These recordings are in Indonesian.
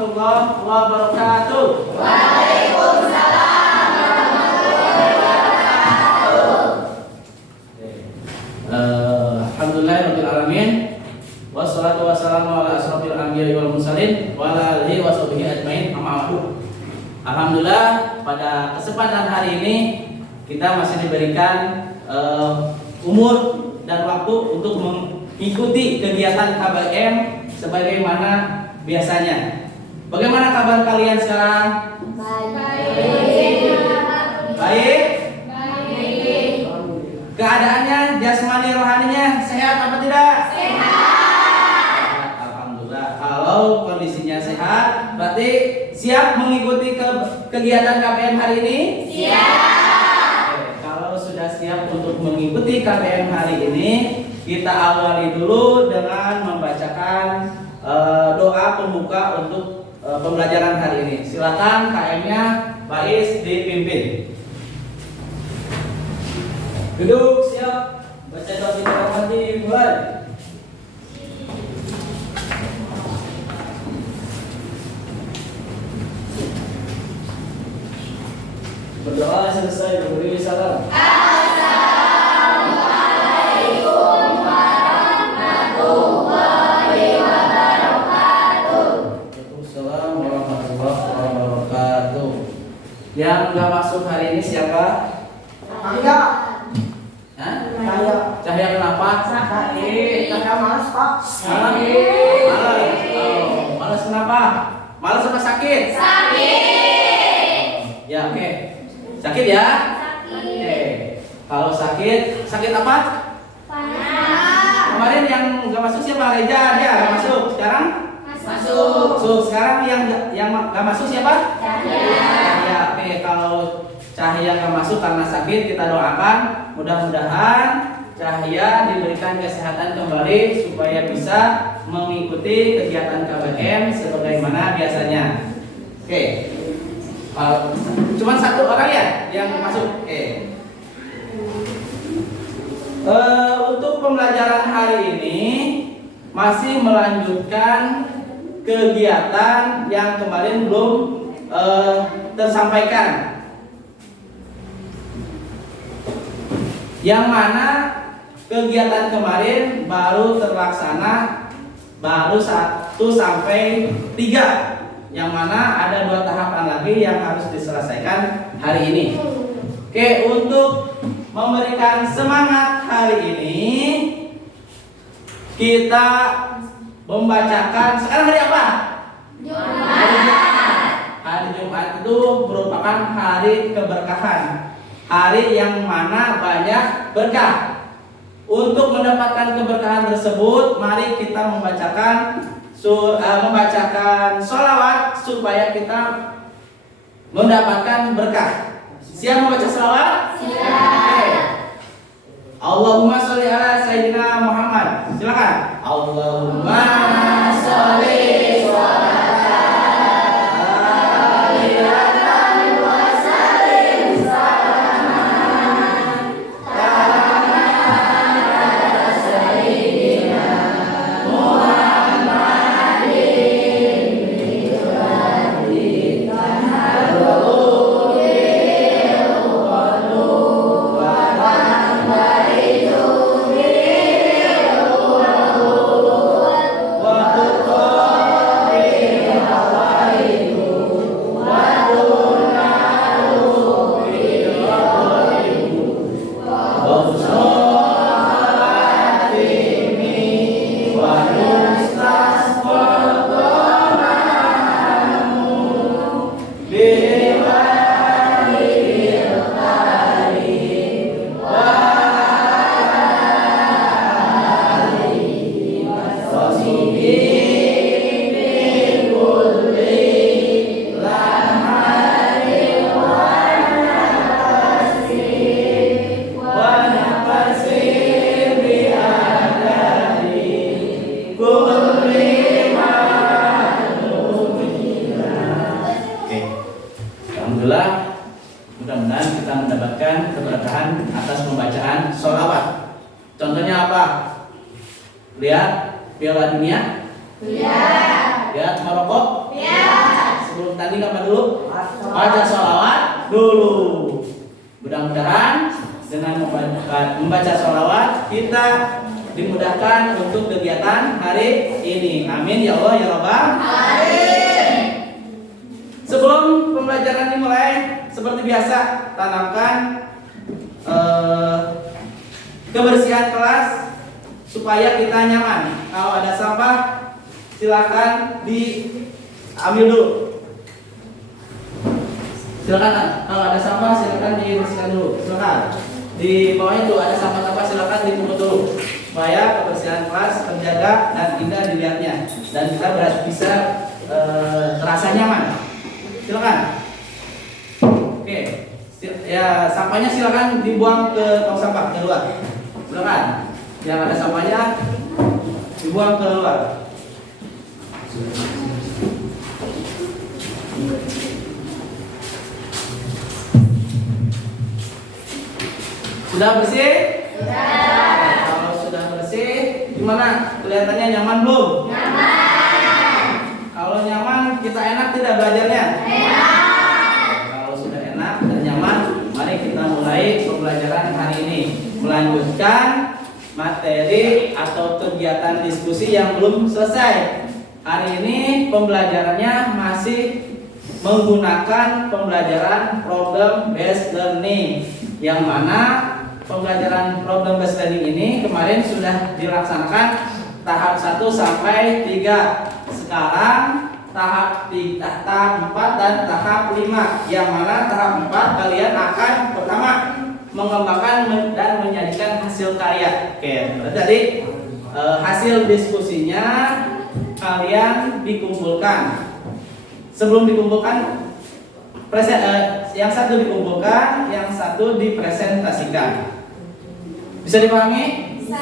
warahmatullahi wabarakatuh. Waalaikumsalam warahmatullahi wabarakatuh. Alhamdulillahirabbil alamin. Wassalatu wassalamu ala asrofil anbiya'i wal mursalin wa ala alihi washabihi ajmain. Amma ba'du. Alhamdulillah, pada kesempatan hari ini kita masih diberikan umur dan waktu untuk mengikuti kegiatan KBM sebagaimana biasanya. Bagaimana kabar kalian sekarang? Baik. Keadaannya jasmani rohaninya sehat apa tidak? Sehat. Alhamdulillah. Kalau kondisinya sehat, berarti siap mengikuti kegiatan KBM hari ini? Siap. Oke, kalau sudah siap untuk mengikuti KBM hari ini, kita awali dulu dengan membacakan doa pembuka untuk pembelajaran hari ini. Silakan KM-nya Pak Is dipimpin. Duduk siap. Baca doa kita hormati mulai. Berdoa selesai beri salam. Assalamualaikum warahmatullahi wabarakatuh. Waalaikumsalam warahmatullahi wabarakatuh. Yang nggak masuk hari ini siapa? Cahaya. Hah? Cahaya. Cahaya kenapa? Sakit. Cahaya malas, Pak. Malas. Oh, malas kenapa? Malas apa sakit? Ya, oke. Sakit ya? Oke. Kalau sakit apa? Kemarin yang nggak masuk siapa? Reja, dia nggak masuk. Sekarang? Masuk. Sekarang yang nggak masuk siapa? Cahaya. Oke, kalau Cahaya nggak masuk karena sakit, kita doakan mudah-mudahan Cahaya diberikan kesehatan kembali supaya bisa mengikuti kegiatan KBM sebagaimana biasanya. Oke. Cuman satu orang ya yang masuk. Oke. Untuk pembelajaran hari ini masih melanjutkan kegiatan yang kemarin belum tersampaikan. Yang mana kegiatan kemarin baru terlaksana baru 1 sampai 3, yang mana ada 2 tahapan lagi yang harus diselesaikan hari ini. Oke, untuk memberikan semangat hari ini kita membacakan sekarang hari apa? Hari Jumat itu merupakan hari keberkahan. Hari yang mana banyak berkah. Untuk mendapatkan keberkahan tersebut, mari kita membacakan sholawat supaya kita mendapatkan berkah. Siap membaca sholawat? Siap. Oke. Allahumma sholli ala sayyidina Muhammad. Silakan. Allahumma sholli Lihat Piala Dunia? Lihat. Lihat Maroko? Lihat. tanding apa dulu? Baca sholawat dulu. Mudah-mudahan dengan membaca sholawat kita dimudahkan untuk kegiatan hari ini. Amin ya Allah ya Rabbal alamin. Sebelum pembelajaran dimulai, seperti biasa tanamkan kebersihan kelas supaya kita nyaman. Kalau ada sampah silakan diambil dulu. Silakan kalau ada sampah silakan dibersihkan dulu. Silakan di bawahnya itu ada sampah-sampah silakan dipungut dulu supaya kebersihan kelas terjaga dan indah dilihatnya dan kita bisa terasa nyaman. Silakan. Oke. Ya sampahnya silakan dibuang ke tong sampah keluar. Silakan. Yang ada sampahnya dibuang keluar. Sudah bersih? Sudah. Kalau sudah bersih, gimana? Kelihatannya nyaman belum? Nyaman. Kalau nyaman, kita enak tidak belajarnya? Enak. Kalau sudah enak dan nyaman, mari kita mulai pembelajaran hari ini. Melanjutkan materi atau kegiatan diskusi yang belum selesai. Hari ini pembelajarannya masih menggunakan pembelajaran problem based learning, yang mana pembelajaran problem based learning ini kemarin sudah dilaksanakan tahap 1 sampai 3. Sekarang tahap 4 dan tahap 5, yang mana tahap 4 kalian akan pertama mengembangkan dan menyajikan hasil karya. Oke, berarti tadi hasil diskusinya kalian dikumpulkan. Sebelum dikumpulkan, yang satu dikumpulkan, yang satu dipresentasikan. Bisa dipahami? Bisa.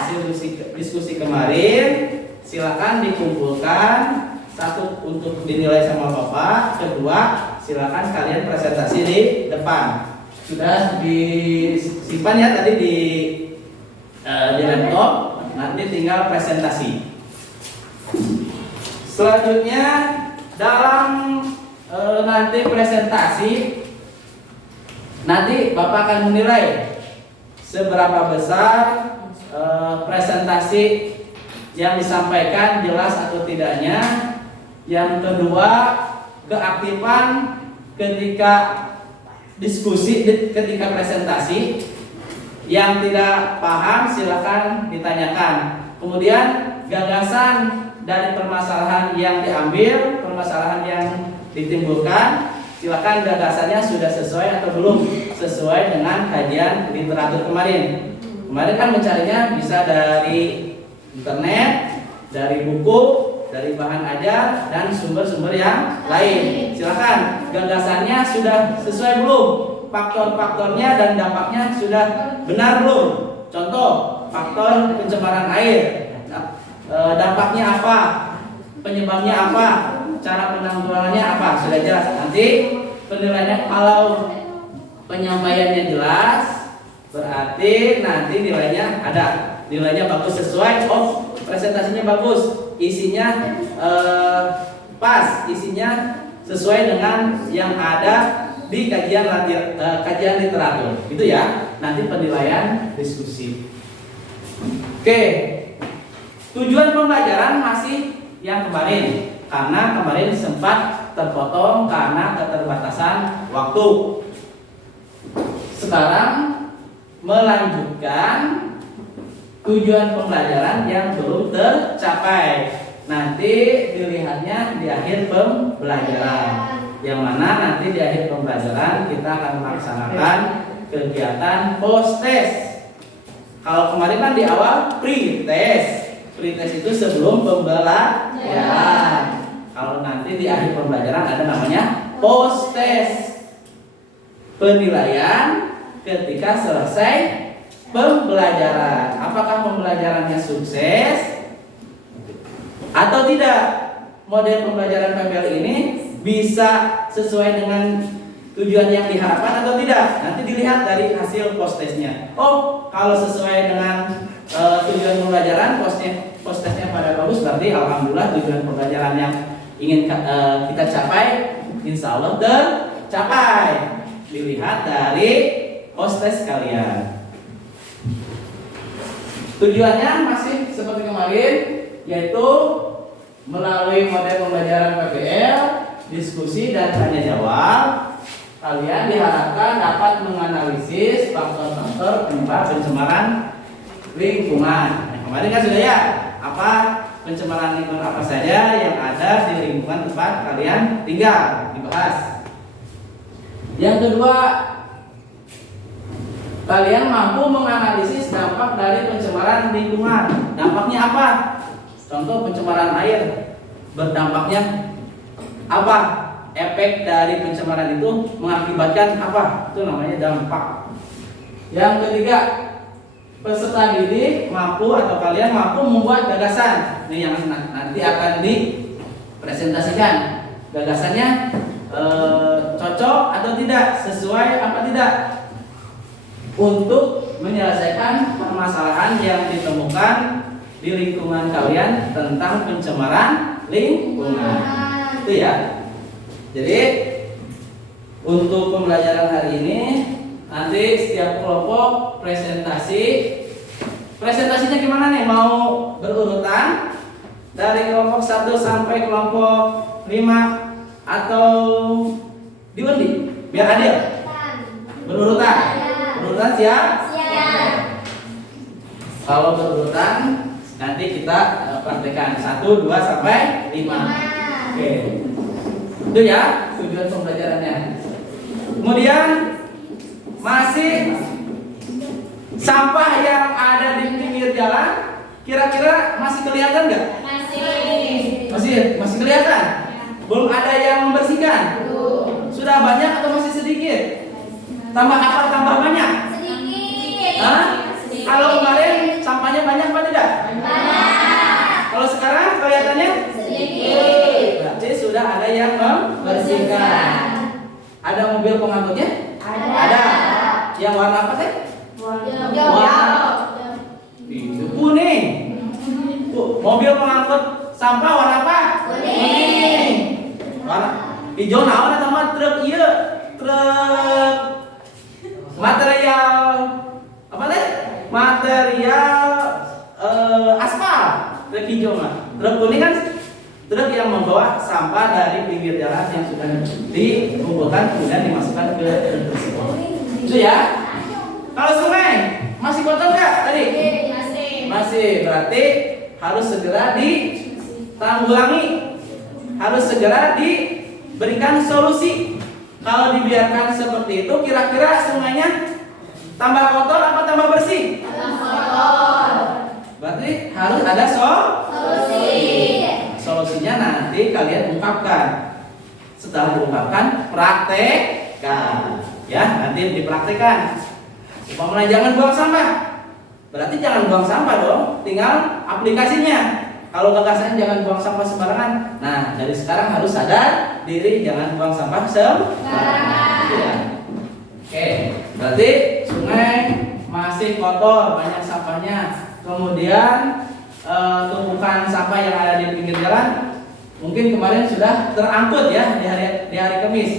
Hasil diskusi kemarin silakan dikumpulkan, satu untuk dinilai sama Bapak, kedua silakan kalian presentasi di depan. Sudah disimpan ya tadi di laptop, nanti tinggal presentasi. Selanjutnya dalam nanti presentasi, nanti Bapak akan menilai seberapa besar presentasi yang disampaikan jelas atau tidaknya. Yang kedua, keaktifan ketika diskusi, ketika presentasi. Yang tidak paham silakan ditanyakan. Kemudian gagasan dari permasalahan yang diambil, permasalahan yang ditimbulkan, silakan gagasannya sudah sesuai atau belum sesuai dengan kajian literatur kemarin. Kemarin kan mencarinya bisa dari internet, dari buku, dari bahan ajar dan sumber-sumber yang lain. Silakan gagasannya sudah sesuai belum? Faktor-faktornya dan dampaknya sudah benar belum? Contoh, faktor pencemaran air. Dampaknya apa? Penyebabnya apa? Cara penanggulangannya apa? Sudah jelas. Nanti penilaiannya, kalau penyampaiannya jelas, berarti nanti nilainya ada. Nilainya bagus sesuai. Oh, presentasinya bagus. Isinya pas. Isinya sesuai dengan yang ada di kajian literatur. Itu ya. Nanti penilaian diskusi. Oke. Tujuan pembelajaran masih yang kemarin, karena kemarin sempat terpotong karena keterbatasan waktu. Sekarang melanjutkan tujuan pembelajaran yang belum tercapai. Nanti dilihatnya di akhir pembelajaran, yang mana nanti di akhir pembelajaran kita akan melaksanakan kegiatan post test. Kalau kemarin kan di awal pre-test. Pre-test itu sebelum pembelajaran. Kalau nanti di akhir pembelajaran ada namanya post test. Penilaian ketika selesai pembelajaran. Apakah pembelajarannya sukses atau tidak? Model pembelajaran PBL ini bisa sesuai dengan tujuan yang diharapkan atau tidak? Nanti dilihat dari hasil post testnya. Oh, kalau sesuai dengan tujuan pembelajaran, post testnya pada bagus, berarti alhamdulillah tujuan pembelajaran yang kita capai, insya Allah tercapai. Dilihat dari hostess kalian. Tujuannya masih seperti kemarin, yaitu melalui model pembelajaran PBL, diskusi dan tanya jawab, kalian diharapkan dapat menganalisis faktor-faktor penyebab pencemaran lingkungan. Nah, kemarin kan sudah ya, apa pencemaran lingkungan apa saja yang ada di lingkungan tempat kalian tinggal, dibahas. Yang kedua, kalian mampu menganalisis dampak dari pencemaran lingkungan. Dampaknya apa? Contoh pencemaran air, berdampaknya apa? Efek dari pencemaran itu mengakibatkan apa? Itu namanya dampak. Yang ketiga, peserta didik mampu atau kalian mampu membuat gagasan. Ini yang nanti akan dipresentasikan. Gagasannya cocok atau tidak, sesuai apa tidak, untuk menyelesaikan permasalahan yang ditemukan di lingkungan kalian tentang pencemaran lingkungan. Itu ya. Jadi untuk pembelajaran hari ini nanti setiap kelompok presentasi. Presentasinya gimana nih? Mau berurutan dari kelompok 1 sampai kelompok 5 atau diundi? Biar adil. Berurutan. Berurutan siap? Siap. Kalau berurutan nanti kita praktekkan 1, 2 sampai 5. Oke. Itu ya tujuan pembelajarannya. Kemudian masih sampah yang ada di pinggir jalan, kira-kira masih kelihatan nggak? Masih kelihatan? Belum ada yang membersihkan? Sudah banyak atau masih sedikit? Tambah apa? Tambah banyak? Sedikit. Hah? Kalau kemarin sampahnya banyak apa tidak? Banyak. Kalau sekarang kelihatannya? Sedikit. Berarti sudah ada yang membersihkan. Ada mobil pengangkutnya? Ada. Yang warna apa sih? Itu kuning. Mobil pengangkut sampah warna apa? Kuning. Warna hijau naon eta mah truk ieu? Truk material apa teh? Material aspal. Truk hijau mah. Truk kuning kan truk yang membawa sampah dari pinggir jalan yang sudah dikumpulkan kemudian dimasukkan ke truk tersebut. Itu ya. Kalau sungai masih kotor nggak tadi? Masih. Berarti harus segera ditanggulangi. Harus segera diberikan solusi. Kalau dibiarkan seperti itu, kira-kira sungainya tambah kotor apa tambah bersih? Berarti harus ada solusi. Solusinya nanti kalian ungkapkan. Setelah diungkapkan, praktekkan. Ya, nanti dipraktekkan. Umpamanya jangan buang sampah. Berarti jangan buang sampah dong, tinggal aplikasinya. Kalau gagasannya jangan buang sampah sembarangan. Nah, dari sekarang harus sadar diri jangan buang sampah sembarangan. Ya. Oke, berarti sungai masih kotor, banyak sampahnya. Kemudian tumpukan sampah yang ada di pinggir jalan mungkin kemarin sudah terangkut ya di hari Kamis.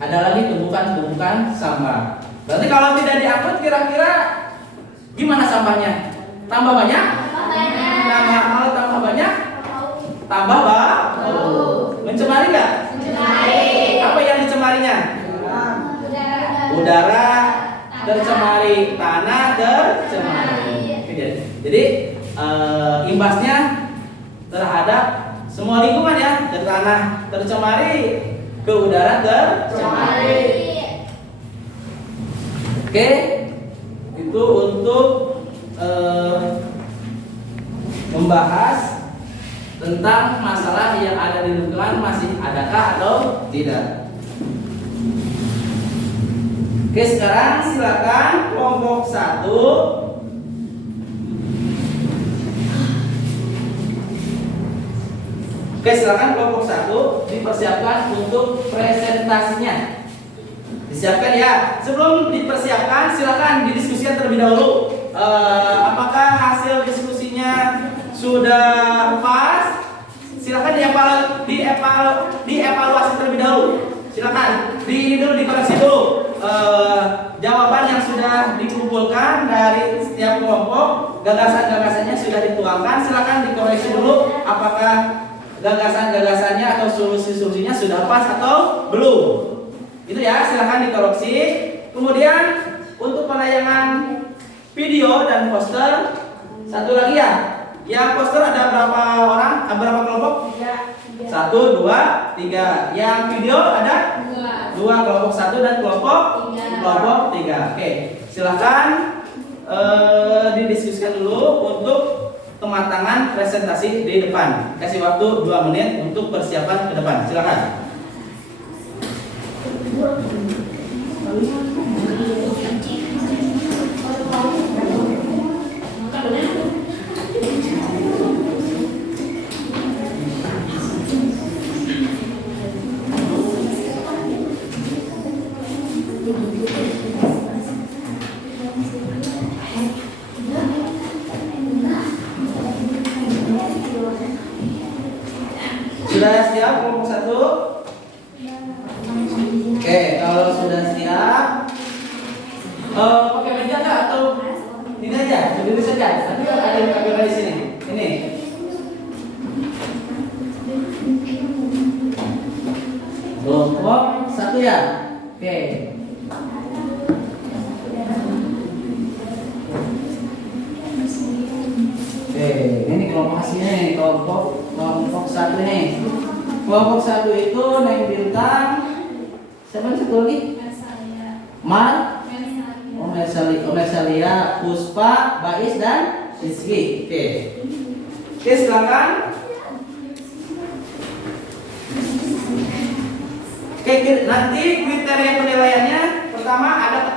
Ada lagi tumpukan sampah. Berarti kalau tidak diangkut kira-kira gimana sampahnya? Tambah banyak? Kalau tambah banyak? Tambah bau. Mencemari nggak? Mencemari. Apa yang dicemarinya? Udara tercemari, tanah tercemari. Jadi imbasnya terhadap semua lingkungan ya, dari tanah tercemari ke udara tercemari. Oke, itu untuk membahas tentang masalah yang ada di lingkungan masih adakah atau tidak. Oke, sekarang silakan kelompok 1. Oke, silakan kelompok 1 dipersiapkan untuk presentasinya. Disiapkan ya. Sebelum dipersiapkan, silakan didiskusikan terlebih dahulu. Apakah hasil diskusinya sudah pas? silakan dievaluasi terlebih dahulu. Silakan ini dulu dikoreksi dulu jawaban yang sudah dikumpulkan dari setiap kelompok, gagasan-gagasannya sudah dituangkan. Silakan dikoreksi dulu apakah gagasan-gagasannya atau solusi-solusinya sudah pas atau belum. Itu ya, silakan dikoreksi. Kemudian untuk penayangan video dan poster, satu lagi ya. Yang poster ada berapa orang? Berapa kelompok? 1, 2, 3. Yang video ada 2 kelompok 1 dan kelompok 3. Oke, silahkan didiskusikan dulu untuk kematangan presentasi di depan. Kasih waktu 2 menit untuk persiapan ke depan. Silakan. Sudah siap kelompok 1? Oke, kalau sudah siap, pakai meja nggak atau ini aja, berdiri saja. Nanti kan ada yang kamera di sini. Ini. Kelompok 1 ya. Oke. Oke, ini kelompok hasilnya nih, kelompok 1 nih. Kelompok 1 itu Neng Bintang. Siapa yang satu lagi? Mersalia, Puspa, Bais dan Rizky. Oke. Oke, silakan. Oke, nanti kriteria penilaiannya pertama ada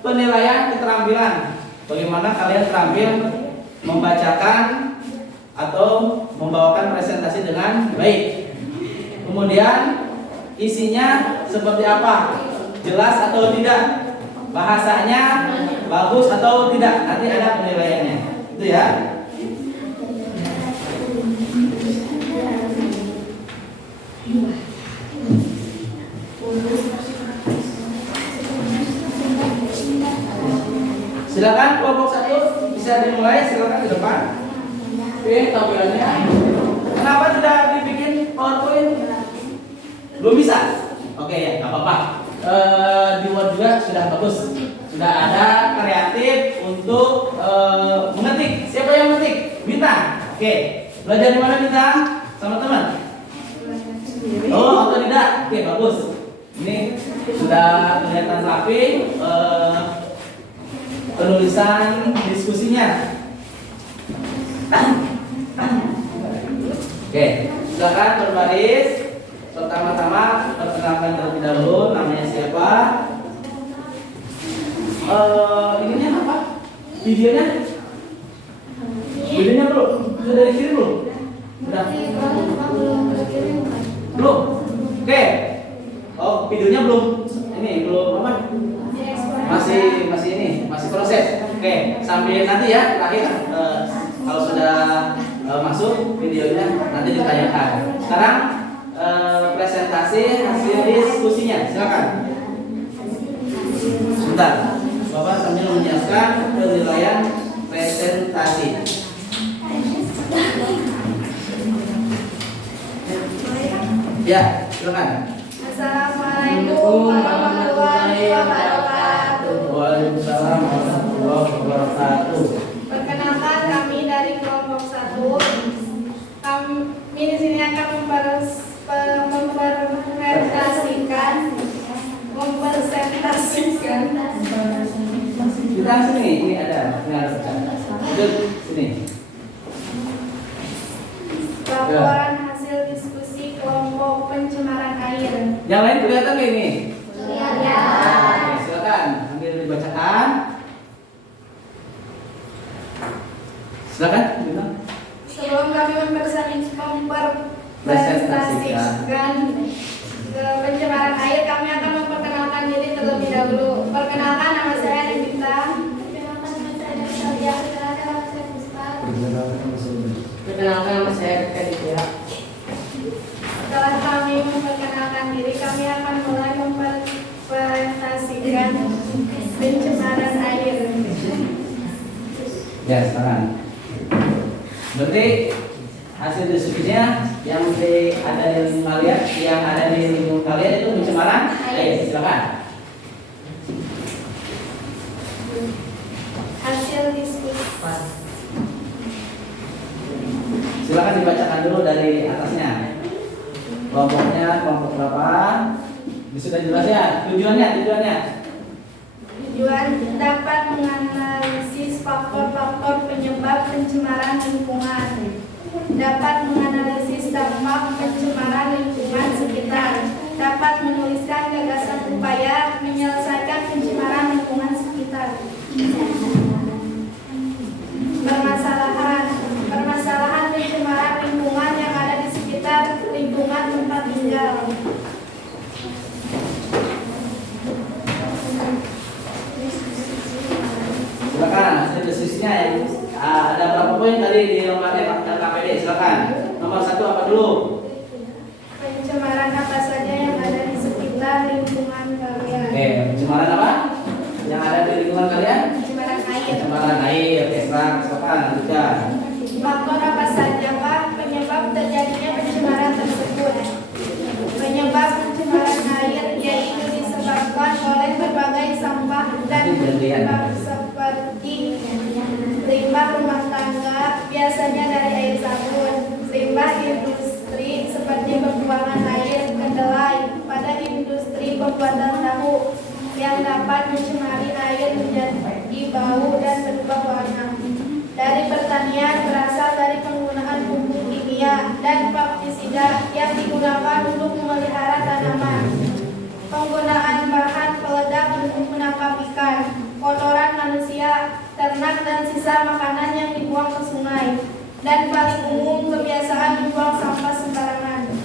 penilaian keterampilan. Bagaimana kalian terampil membacakan atau membawakan presentasi dengan baik. Kemudian isinya seperti apa? Jelas atau tidak? Bahasanya bagus atau tidak? Nanti ada penilaiannya. Itu ya. Silakan kelompok 1 bisa dimulai, silakan ke depan. Oke, tampilannya. Kenapa tidak dibikin PowerPoint? Belum bisa? Oke ya, nggak apa-apa. Di Word juga sudah bagus. Sudah ada kreatif untuk mengetik. Siapa yang mengetik? Bintang. Oke. Belajar di mana Bintang? Sama teman? Oh, otodidak. Oke, bagus. Ini sudah kelihatan rapi penulisan diskusinya. Oke, silakan berbaris. Pertama-tama perkenalkan terlebih dahulu, namanya siapa? Ininya apa? Videonya? Videonya belum? Sudah dikirim belum? Sudah? Belum? Oke. Oh, videonya belum? Ini belum apa? Masih proses. Oke, sambil nanti ya terakhir kalau sudah masuk videonya nanti ditanyakan. Sekarang presentasi hasil diskusinya, silakan. Sebentar, Bapak sambil menyiapkan penilaian presentasi. Ya, silakan. Assalamualaikum warahmatullahi wabarakatuh. Waalaikumsalam warahmatullahi wabarakatuh. Perkenalkan, kami dari kelompok 1. Kami di sini akan mempresentasikan. Kita sini, ini ada. Sini. Laporan hasil diskusi kelompok pencemaran air. Yang lain kelihatan nggak ini? Ya. Oke, silakan sambil dibacakan. Silakan, Bintang. Sebelum kami mempresentasikan pencemaran air, kami akan memperkenalkan diri terlebih dahulu. Perkenalkan, nama saya Neng Bintang. Perkenalkan, nama saya Mersalia. Perkenalkan, nama saya Puspa. Perkenalkan nama saya Kaditya. Setelah kami memperkenalkan diri, kami akan mulai mempresentasikan pencemaran air. Ya, sekarang. Berarti hasil diskusinya yang ada di lingkungan kalian, itu pencemaran air. Silakan. Hasil diskusi. Silakan dibacakan dulu dari atasnya. Kelompoknya kelompok berapa? Ini sudah jelas ya. Tujuannya. Tujuan dapat menganalisis faktor-faktor penyebab pencemaran lingkungan. Dapat menganalisis dampak pencemaran lingkungan sekitar. Dapat menuliskan gagasan upaya menyelesaikan pencemaran lingkungan sekitar. Permasalahan pencemaran lingkungan yang ada di sekitar lingkungan tempat tinggal. Silakan hasil diskusinya ya. Ada berapa poin tadi di lembar KPD? Silakan. Nomor 1 apa dulu? Pencemaran apa saja yang ada di sekitar lingkungan kalian? Oke, pencemaran apa? Yang ada di lingkungan kalian? Pencemaran air. Pencemaran air. Oke, silakan lanjutkan. Faktor apa saja Pak penyebab terjadinya pencemaran tersebut? Penyebab pencemaran air yaitu disebabkan oleh berbagai sampah dan limbah seperti limbah rumah tangga, biasanya dari air sabun, limbah industri seperti pembuangan air kedelai pada industri pembuatan tahu yang dapat mencemari air menjadi bau dan berubah warna. Dari pertanian berasal dari penggunaan pupuk kimia dan pestisida yang digunakan untuk memelihara tanaman. Penggunaan bahan peledak untuk menangkap ikan, kotoran manusia, ternak dan sisa makanan yang dibuang ke sungai. Dan paling umum kebiasaan membuang sampah sembarangan.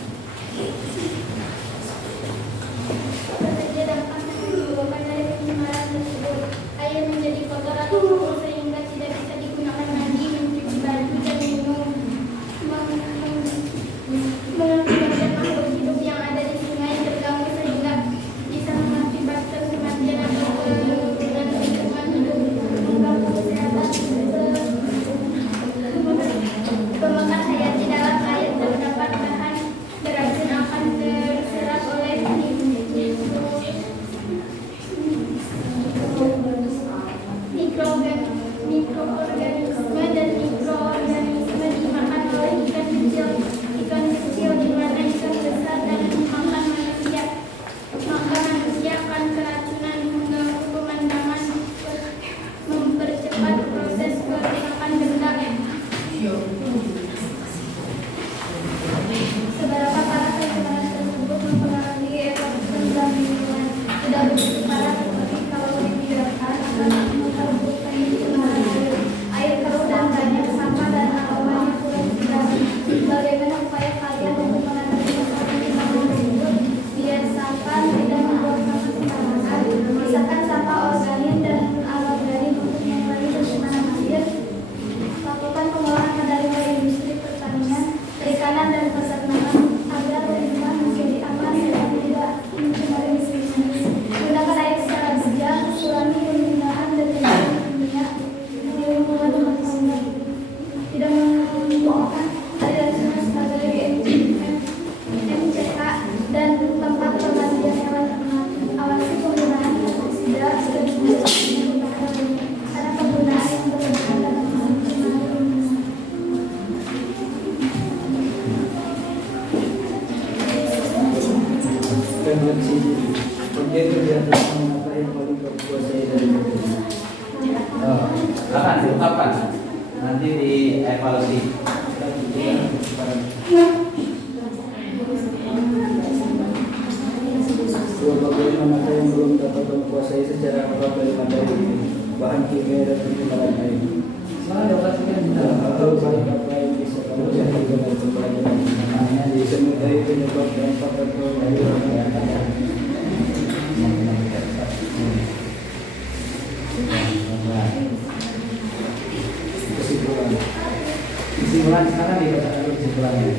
Bekerja dapat menyebabkan dari pencemaran tersebut. Air menjadi kotor atau kotor sehingga tidak bisa digunakan lagi, mencuci baju dan minum. Mengakibatkan makhluk hidup yang ada di sungai terganggu sehingga bisa mengakibatkan kematian atau penurunan lingkungan hidup, mengganggu kesehatan pemakan hayati. Dalam air terdapat bahan beracun akan terserap oleh mikroorganisme dan mikroorganisme dimakan oleh ikan kecil di mana ikan besar dan makan manusia. Maka manusia akan keracunan, mengganggu pemandangan, mempercepat proses kerusakan benda. Seberapa parah pencemaran tersebut mempengaruhi ekosistem lingkungan? Tidak begitu parah, tetapi kalau dibiarkan akan menimbulkan pencemaran air keruh dan banyak sampah dan aroma yang kurang sedap. Bagaimana upaya kalian untuk mengatasi masalah pencemaran tersebut? Biasakan tidak membuang sampah sembarangan. Pisahkan sampah organik dan anorganik untuk mengurangi pencemaran air. Lakukan pengolahan pada limbah industri pertanian, perikanan dan peternakan agar limbah menjadi aman dan tidak mencemari lingkungan. Gunakan air secara bijak, kurangi penggunaan deterjen kimia di lingkungan tempat tinggal. Tidak menggunakan aliran sungai sebagai MCK dan tempat permandian hewan ternak. Awasi penggunaan pestisida karena penggunaan yang berlebihan dalam mencemari lingkungan. Silakan diungkapkan. Nanti dievaluasi. Berbagai mata yang belum dapat menguasai secara akal dari materi bahan kimia dan pencemaran air. Atau baik apa yang bisa kamu cari dengan pembelajaran namanya disemudahi penyebab dampak atau Kesimpulan sekarang dibacakan kesimpulannya.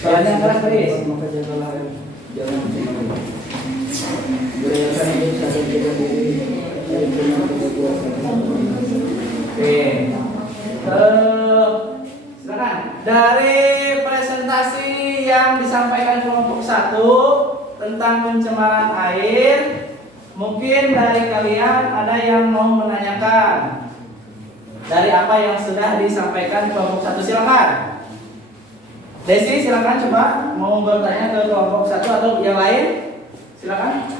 Soalnya keras Chris. Maka jagalah jangan mencemari. Berikan hidup sadar jaga diri. Air benar berkuasa. Oke. Silakan. Dari presentasi yang disampaikan kelompok 1 tentang pencemaran air, mungkin dari kalian ada yang mau menanyakan dari apa yang sudah disampaikan kelompok 1. Silakan. Desi, silakan coba mau bertanya ke kelompok 1 atau yang lain. Silakan.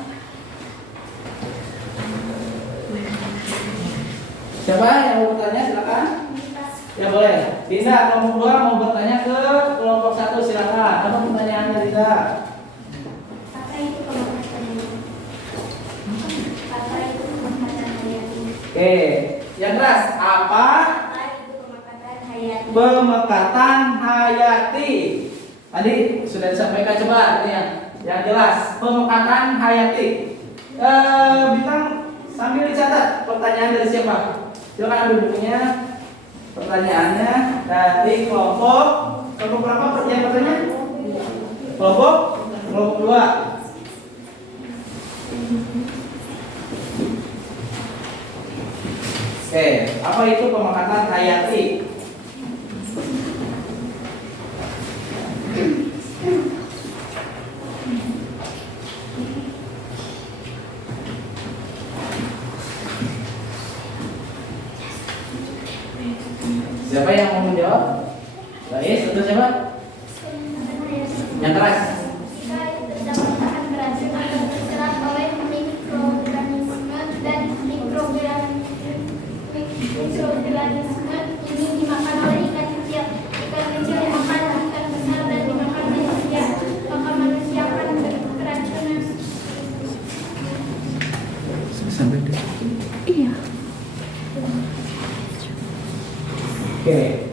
Siapa yang mau bertanya? Silakan. Ya boleh. Dinda, kelompok 2 mau bertanya ke kelompok 1. Silakan. Apa pertanyaannya, Dinda? Apa itu pemakatan? Apa itu pemakatan hayati? Oke, yang keras. Apa Apa itu pemakatan hayati? pemekatan hayati? Tadi sudah disampaikan, coba ini yang jelas. Pemekatan hayati. Bintang sambil dicatat pertanyaan dari siapa? Silakan ambil bukunya. Pertanyaannya dari kelompok berapa yang bertanya? Kelompok 2. Oke, apa itu pemekatan hayati? Siapa yang mau menjawab? Baik, itu siapa? Yang keras. Jika terdapat bahan beracun atau terserap oleh mikroorganisme dan mikroorganisme ini dimakan oleh ikan kecil. Ikan kecil yang makan ikan besar dan dimakan manusia, maka manusia akan keracunan. Sampai deh. Oke.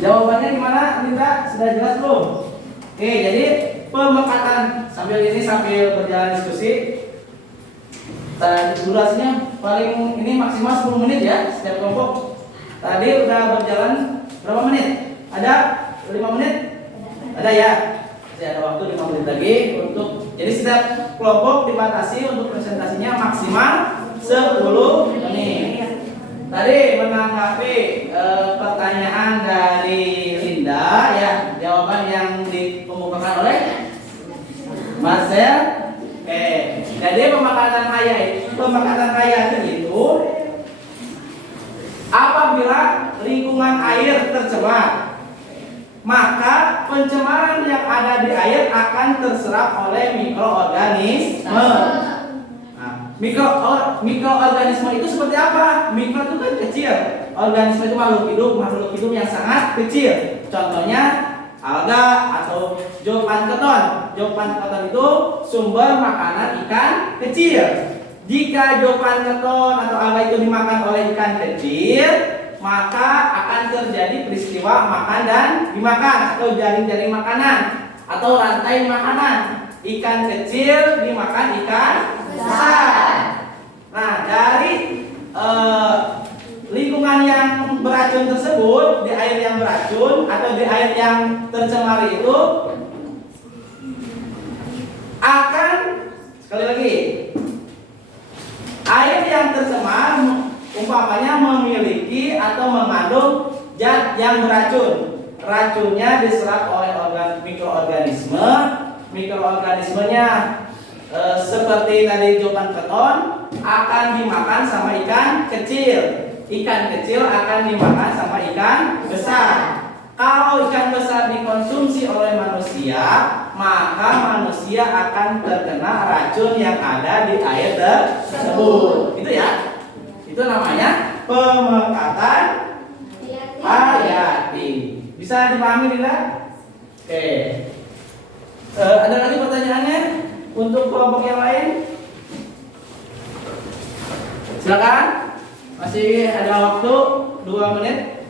Jawabannya gimana, Linda? Sudah jelas belum? Oke, jadi pemekatan sambil berjalan diskusi. Durasinya paling ini maksimal 10 menit ya setiap kelompok. Tadi udah berjalan berapa menit? Ada 5 menit? Ada ya? Masih ada waktu 5 menit lagi untuk. Jadi setiap kelompok dibatasi untuk presentasinya maksimal 10 menit. Tadi menanggapi pertanyaan dari Linda ya, jawaban yang dikemukakan oleh Marcel. Jadi pemekatan hayati itu apabila lingkungan air tercemar, maka pencemaran yang ada di air akan terserap oleh mikroorganisme. Mikroorganisme itu seperti apa? Mikro itu kan kecil. Organisme itu makhluk hidup yang sangat kecil. Contohnya alga atau zooplankton. Zooplankton itu sumber makanan ikan kecil. Jika zooplankton atau alga itu dimakan oleh ikan kecil, maka akan terjadi peristiwa makan dan dimakan atau jaring-jaring makanan atau rantai makanan. Ikan kecil dimakan ikan besar. Nah, dari lingkungan yang beracun tersebut, di air yang beracun atau di air yang tercemar itu akan, sekali lagi, air yang tercemar umpamanya memiliki atau mengandung zat yang beracun. Racunnya diserap oleh mikroorganisme. Mikroorganismenya seperti tadi zooplankton akan dimakan sama ikan kecil. Ikan kecil akan dimakan sama ikan besar. Kalau ikan besar dikonsumsi oleh manusia, maka manusia akan terkena racun yang ada di air tersebut. Itu ya. Itu namanya pemekatan hayati. Bisa dipahami tidak? Oke. Ada lagi pertanyaannya untuk kelompok yang lain? Silakan. Masih ada waktu 2 menit.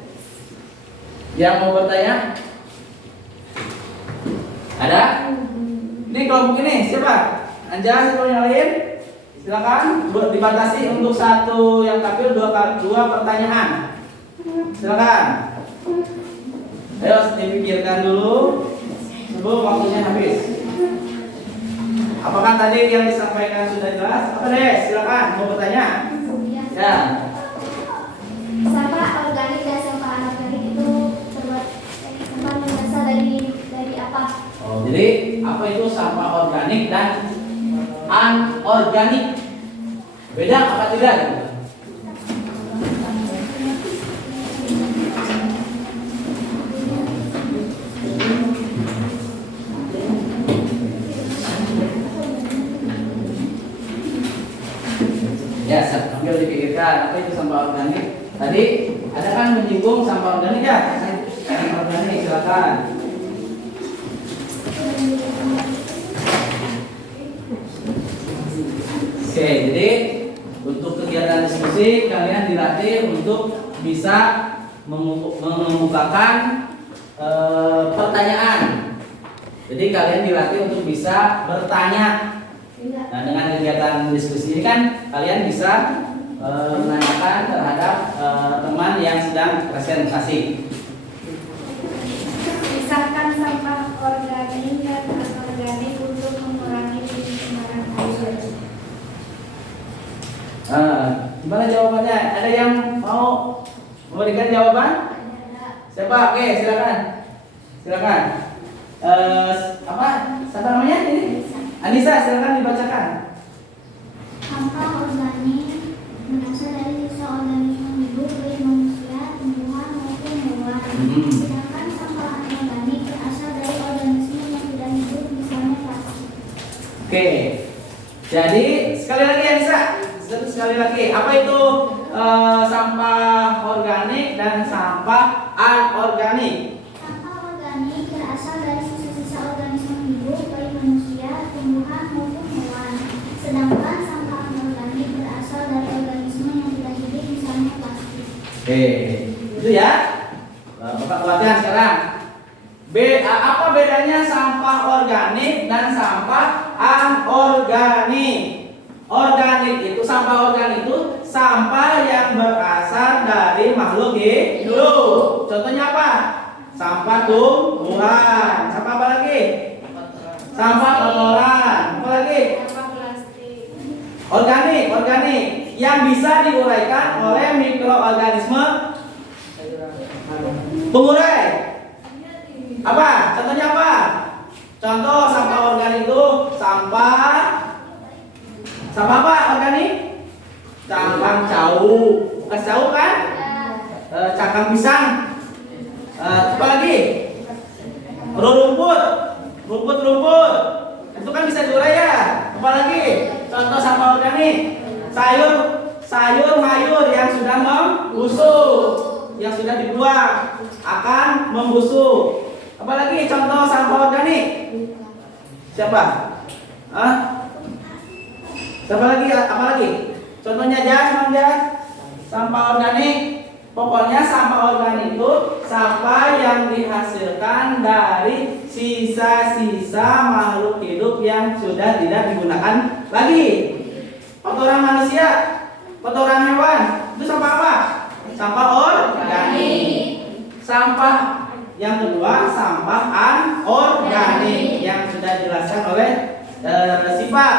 Yang mau bertanya? Ada? Ini kelompok ini siapa? Anja, siapa yang lain? Silakan. Dibatasi untuk satu yang tampil dua pertanyaan. Silakan. Ayo dipikirkan dulu sebelum waktunya habis. Apakah tadi yang disampaikan sudah jelas? Apa deh? Silakan mau bertanya. Ya. Sampah organik dan sampah anorganik itu berasal dari apa? Oh, jadi apa itu sampah organik dan anorganik? Beda apa tidak? Ya, sambil dipikirkan apa itu sampah organik. Tadi ada kan menyinggung sampah organik ya? Sampah organik silakan. Oke, jadi untuk kegiatan diskusi kalian dilatih untuk bisa mengemukakan pertanyaan. Jadi kalian dilatih untuk bisa bertanya. Nah, dengan kegiatan diskusi ini kan kalian bisa menanyakan terhadap teman yang sedang presentasi. Pisahkan sampah organik dan anorganik untuk mengurangi pencemaran air. Gimana jawabannya? Ada yang mau memberikan jawaban? Siapa? Oke, silakan. Silakan. Apa? Siapa namanya ini? Anissa, silakan dibacakan. Sampah organik berasal dari sisa organisme hidup baik manusia, tumbuhan maupun hewan. Sedangkan sampah anorganik berasal dari organisme yang tidak hidup, misalnya plastik. Oke. Jadi sekali lagi Anissa, sekali lagi apa itu sampah organik dan sampah anorganik? Sampah organik berasal dari sisa-sisa organisme hidup baik manusia, tumbuhan maupun hewan. Sedangkan sampah anorganik berasal dari organisme yang tidak hidup, misalnya plastik. Oke, itu ya. Bapak pelatihan sekarang. Apa bedanya sampah organik dan sampah anorganik? Organik itu sampah organik itu sampah yang berasal dari makhluk hidup. Contohnya apa? Sampah tumbuhan. Sampah apa lagi? Sampah kotoran. Apa lagi? Sampah plastik. Organik yang bisa diuraikan oleh mikroorganisme pengurai. Apa? Contohnya apa? Contoh sampah organik itu sampah apa organik? Cangkang cau. Bekas cau kan? Cangkang pisang. Apa lagi? Rumput. Itu kan bisa diurai ya. Apa lagi? Contoh sampah organik. Sayur mayur yang sudah membusuk, yang sudah dibuang akan membusuk. Apalagi contoh sampah organik? Siapa? Siapa lagi? Apalagi? Contohnya Jas. Sampah organik. Pokoknya sampah organik itu sampah yang dihasilkan dari sisa-sisa makhluk hidup yang sudah tidak digunakan lagi. Kotoran manusia, kotoran hewan, itu sampah apa? Sampah organik. Sampah yang kedua sampah anorganik yang sudah dijelaskan oleh sifat.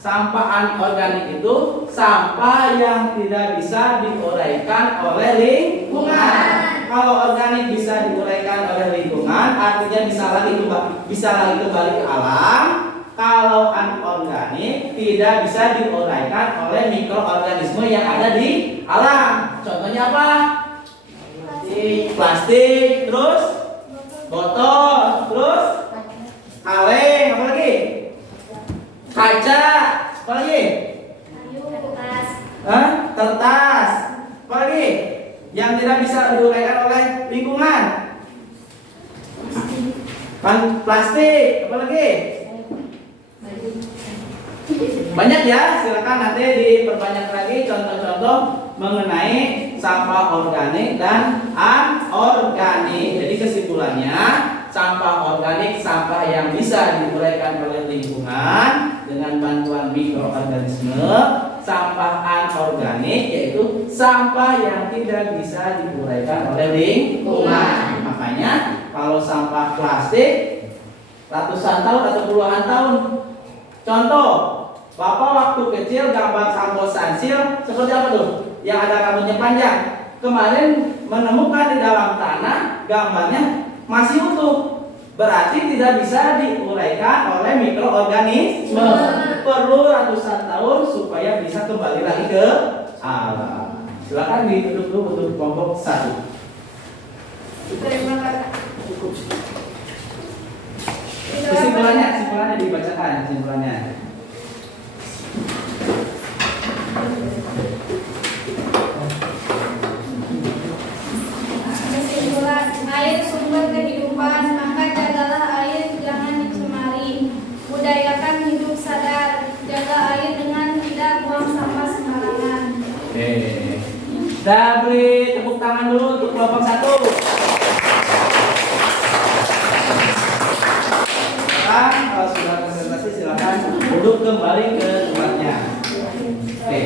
Sampah anorganik itu sampah yang tidak bisa diuraikan oleh lingkungan. Kalau organik bisa diuraikan oleh lingkungan, artinya bisa lagi kembali ke alam. Kalau anorganik tidak bisa diuraikan oleh mikroorganisme yang ada di alam. Contohnya apa? Plastik, terus botol, terus kaleng, apa lagi? Kaca, apa lagi? Kertas, apa lagi? Yang tidak bisa diuraikan oleh lingkungan. Plastik, apa lagi? Banyak ya, silakan nanti diperbanyak lagi contoh-contoh mengenai sampah organik dan anorganik. Jadi kesimpulannya, sampah organik sampah yang bisa diuraikan oleh lingkungan dengan bantuan mikroorganisme. Sampah anorganik yaitu sampah yang tidak bisa diuraikan oleh lingkungan. Makanya Makanya kalau sampah plastik ratusan tahun atau puluhan tahun. Contoh, Bapak waktu kecil gambar sampo sansil seperti apa tuh? Yang ada rambutnya panjang. Kemarin menemukan di dalam tanah gambarnya masih utuh. Berarti tidak bisa diuraikan oleh mikroorganisme. Perlu ratusan tahun supaya bisa kembali lagi ke alam. Silakan ditutup dulu untuk kelompok 1. Terima kasih. Kesimpulannya dibacakan kesimpulannya. Kesimpulan, air sumber kehidupan, maka jagalah air, jangan dicemari. Budayakan hidup sadar, jaga air dengan tidak buang sampah sembarangan. Oke. Kita beri tepuk tangan dulu untuk kelompok 1. Kalau sudah presentasi silakan duduk kembali ke tempatnya. Oke.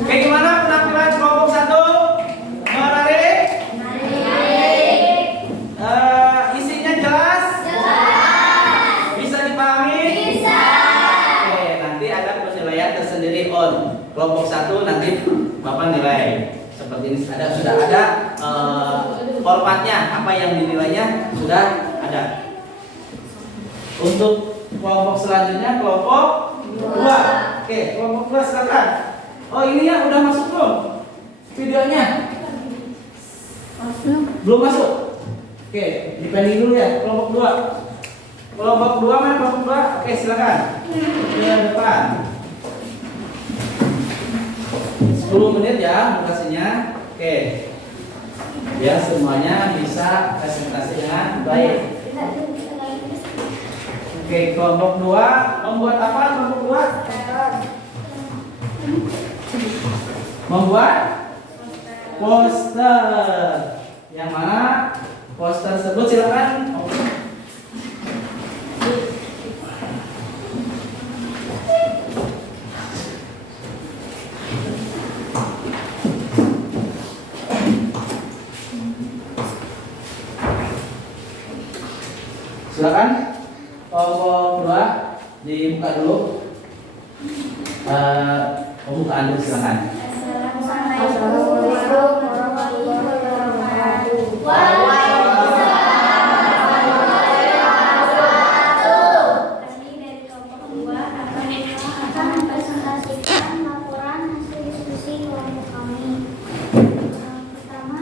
Oke, gimana penampilan kelompok 1? Menarik? Isinya jelas? Bisa dipahami? Oke, nanti ada penilaian tersendiri on kelompok 1 nanti Bapak nilai seperti ini. Sudah ada formatnya, apa yang dinilainya sudah ada. Untuk kelompok selanjutnya kelompok 2. Oke, kelompok 2 silakan. Oh, ini ya udah masuk belum? Videonya? Belum masuk. Oke, dipending dulu ya kelompok 2. Kelompok 2 mana kelompok 2? Oke, silakan. Ke depan. 10 menit ya durasinya. Oke. Biar semuanya bisa presentasi dengan baik. Oke, kelompok 2 membuat apa kelompok 2? Membuat poster. Yang mana poster tersebut silakan. Silakan. Kelompok 2 dibuka dulu. Pembukaan dulu silakan. Kami dari kelompok 2 akan mempresentasikan laporan hasil diskusi kelompok kami. Pertama,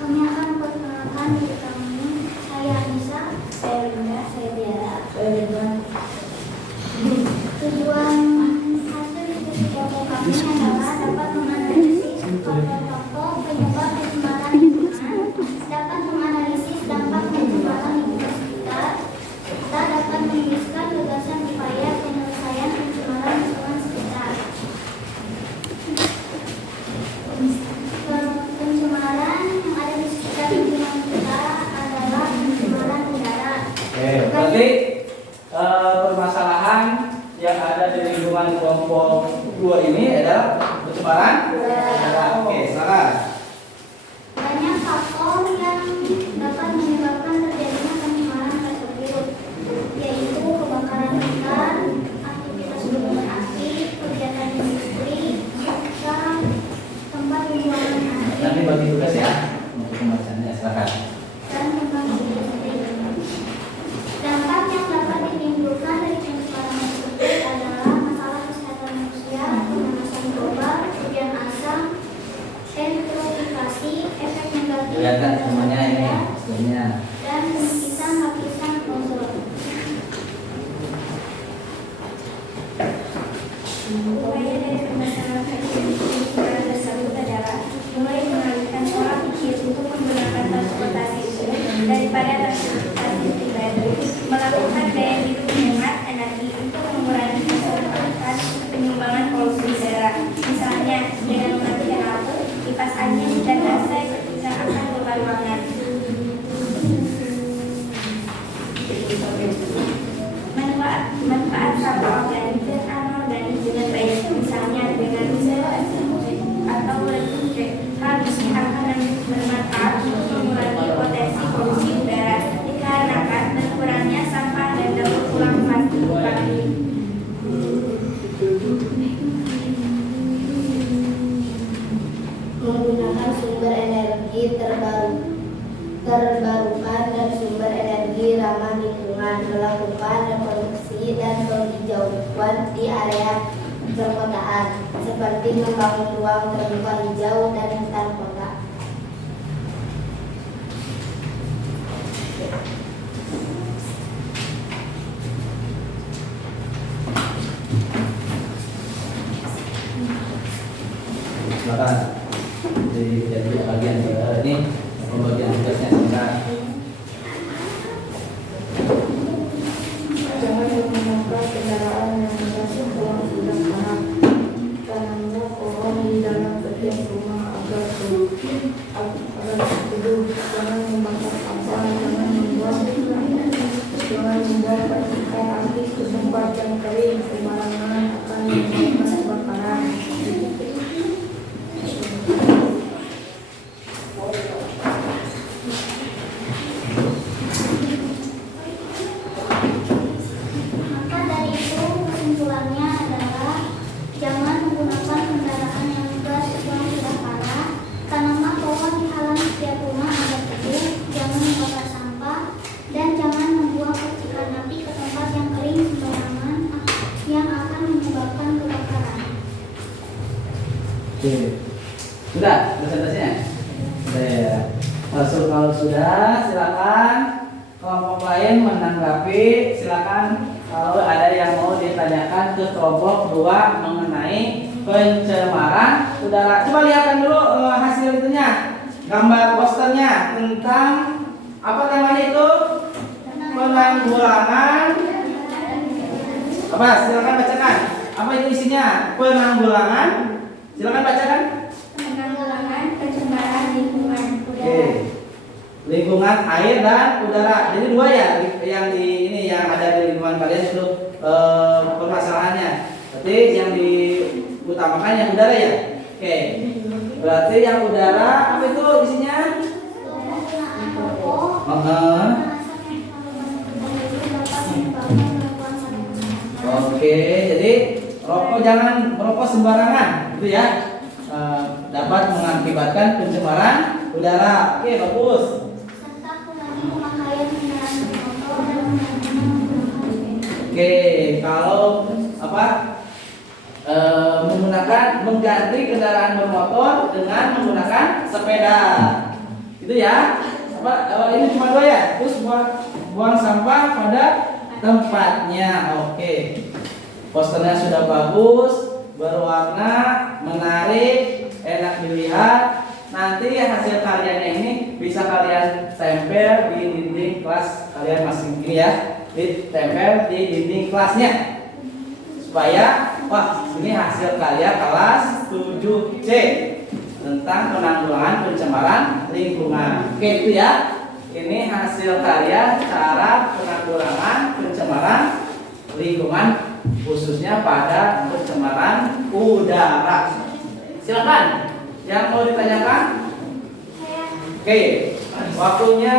kami akan memperkenalkan diri kami. Saya Anissa, saya Linda, saya Tiara, saya Ridwan. Tujuan hasil diskusi kelompok kami adalah dapat menganalisis faktor-faktor penyebab pencemaran lingkungan, dapat menganalisis dampak pencemaran lingkungan sekitar, serta dapat menuliskan gagasan upaya penyelesaian pencemaran lingkungan sekitar. Pencemaran yang ada di sekitar lingkungan kita adalah pencemaran udara. Oke, berarti permasalahan yang ada di lingkungan kelompok 2 ini adalah pencemaran udara. Oke, silakan. Banyak faktor yang dapat menyebabkan terjadinya pencemaran tersebut, yaitu kebakaran hutan, aktivitas gunung berapi, kegiatan industri, serta tempat pembuangan air Nanti bagi tugas ya untuk pembacanya silakan. dan tempat industri. Dampak yang dapat ditimbulkan dari pencemaran tersebut adalah masalah kesehatan manusia, pemanasan global, hujan asam, eutrofikasi, efek negatif Lihatkan pada semuanya ini manusia, hasilnya. dan penipisan lapisan ozon. Upaya dari pembahasan pencemaran tersebut adalah mulai mengalihkan pola pikir untuk menggunakan transportasi umum daripada transportasi pribadi, melakukan gaya hidup hemat energi untuk mengurangi kesertaan penyumbangan polusi udara, misalnya dengan mematikan lampu, kipas angin, dan AC ketika akan keluar ruangan. Manfaat sampah organik dan anorganik dengan baik, misalnya dengan atau hal ini akan bermanfaat untuk mengurangi potensi dilakukan di area perkotaan, seperti membangun ruang terbuka hijau dan hutan kota. Silakan. Jadi bagian ini pembagian tugasnya sebentar. Jangan menggunakan kendaraan yang berhasil buang sudah parah. Tanamlah pohon di dalam setiap rumah agar teduh. Jangan membakar sampah, jangan membuang percikan api ke tempat yang kering, sembarangan akan menyebabkan kebakaran. Maka dari itu kesimpulannya adalah jangan menggunakan kendaraan yang gas yang sudah parah, tanamlah pohon di halaman setiap rumah agar teduh, jangan membakar sampah, dan jangan membuang percikan api ke tempat yang kering sembarangan yang akan menyebabkan kebakaran. Oke. Sudah presentasinya? Sudah ya. Kalau sudah, silakan kelompok lain menanggapi. Silakan kalau ada yang mau ditanyakan ke kelompok 2 mengenai pencemaran udara. Coba lihatkan dulu hasil itunya, gambar posternya tentang apa namanya itu, penanggulangan. Apa? Silakan bacakan. Apa itu isinya? Penanggulangan. Silakan bacakan. Penanggulangan pencemaran lingkungan udara. Oke. Lingkungan air dan udara. Jadi 2 ya yang di ini yang ada di lingkungan kalian itu permasalahannya. Berarti yang diutamakan yang udara ya. Oke. Berarti yang udara apa itu isinya? Penggunaan rokok, Heeh. Oke, jadi rokok jangan merokok sembarangan, gitu ya. Dapat mengakibatkan pencemaran udara. Oke, bagus. serta kurangi pemakaian kendaraan bermotor dan menggunakan Oke, kalau apa mengganti kendaraan bermotor dengan menggunakan sepeda, gitu ya. Ini cuma 2 ya. Terus buang sampah pada tempatnya. Oke, posternya sudah bagus, berwarna, menarik, enak dilihat. Nanti hasil karyanya ini bisa kalian tempel di dinding kelas kalian masing ini ya, ditempel di dinding kelasnya supaya wah ini hasil karya kelas 7C tentang penanggulangan pencemaran lingkungan. Oke itu ya, ini hasil karya cara penanggulangan pencemaran lingkungan khususnya pada pencemaran udara. Silakan yang mau ditanyakan. Oke, waktunya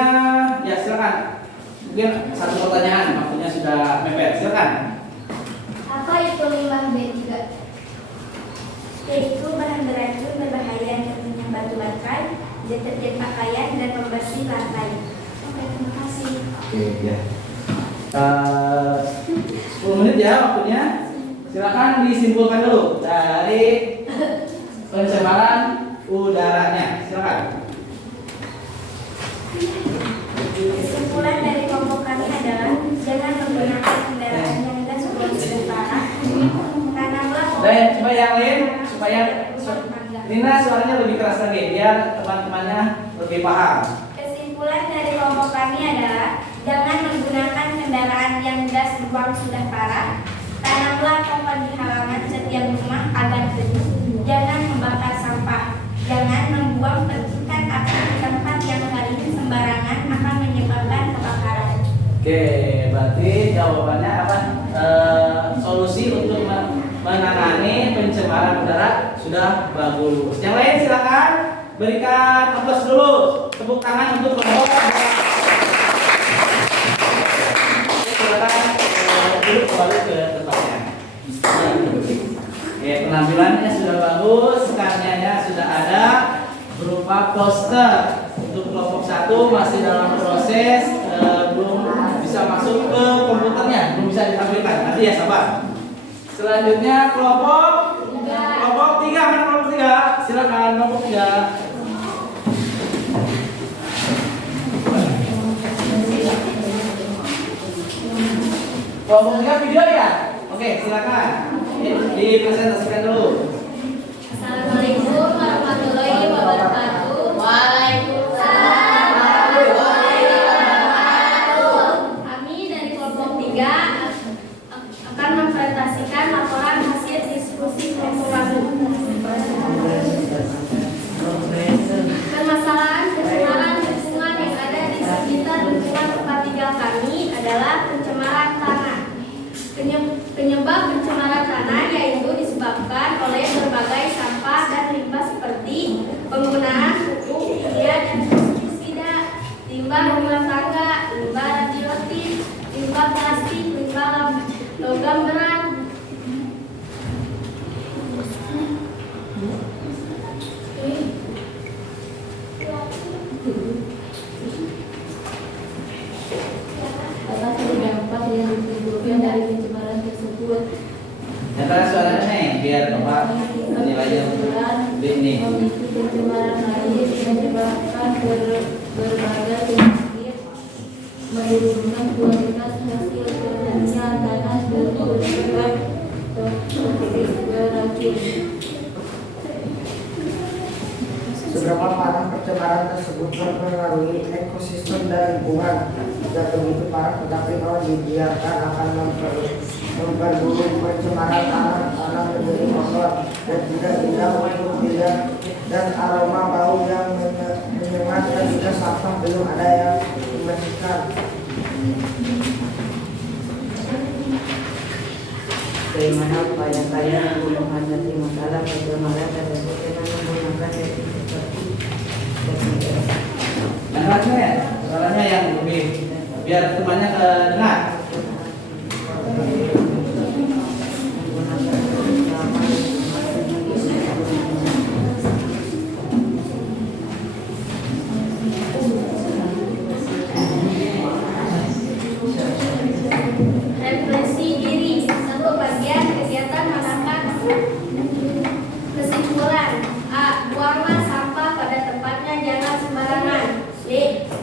ya silakan. Mungkin 1 pertanyaan, waktunya sudah mepet. Silakan. Apa itu limbah B3? Yaitu bahan beracun berbahaya seperti batu baterai, deterjen pakaian, dan pembersih lantai. Oke, terima kasih. Oke ya. 10 menit ya waktunya. Silakan disimpulkan dulu dari pencemaran udaranya. Silakan. Kesimpulan dari kelompok kami adalah jangan menggunakan kendaraan yang gas buang sudah parah. Tanamlah Dan coba yang lain supaya Nina suaranya lebih keras lagi biar teman-temannya lebih paham. Kesimpulan dari kelompok kami adalah jangan menggunakan kendaraan yang gas buang sudah parah. Tanamlah pohon di halaman setiap rumah agar teduh. Jangan membakar sampah. Jangan membuang percikan api di tempat yang kering sembarangan akan menyebabkan kebakaran. Oke, berarti jawabannya apa? Solusi untuk menangani pencemaran udara sudah bagus. Yang lain silakan berikan aplaus dulu, tepuk tangan untuk kelompok. Silakan duduk kembali ke tempatnya. Oke, penampilannya sudah bagus, karyanya sudah ada berupa poster. Untuk kelompok 1 masih dalam proses, belum bisa masuk ke komputernya, belum bisa ditampilkan. Nanti ya sabar. Selanjutnya kelompok 3, mana kelompok 3? Silakan kelompok 3. Kelompok 3 video ya? Oke, silakan. Dipresentasikan dulu. Assalamualaikum warahmatullahi wabarakatuh. Waalaikumsalam warahmatullahi wabarakatuh. Kami dari kelompok 3 akan mempresentasikan laporan hasil diskusi kelompok kami. Permasalahan pencemaran lingkungan yang ada di sekitar lingkungan tempat tinggal kami adalah pencemaran tanah. Penyebab pencemaran tanah yaitu disebabkan oleh berbagai sampah dan limbah seperti penggunaan pupuk kimia dan pestisida, limbah rumah tangga, limbah radioaktif, limbah plastik, limbah logam berat. Atas dampak yang ditimbulkan dari pencemaran tersebut. Nyatakan suaranya nih, biar Bapak menilainya ini. Memicu pencemaran air menyebabkan berbagai penyakit, menurunkan kualitas hasil pertanian, tanah berkurang toksik beracun. Seberapa parah pencemaran tersebut mempengaruhi ekosistem dan lingkungan? Jika begitu parah, tetapi kalau dibiarkan akan memperburuk pencemaran tanah menjadi kotor dan tidak indah untuk dilihat, dan aroma bau yang menyengat, dan juga sampah belum ada yang dibersihkan. Bagaimana upaya kalian untuk mengatasi masalah pencemaran tersebut dengan menggunakan teknik seperti teknik Nyatakan suaranya yang lebih biar temannya kedengar. Represi diri, satu bagian kegiatan masyarakat. Kesimpulan: A. Buanglah sampah pada tempatnya, jangan sembarangan. B.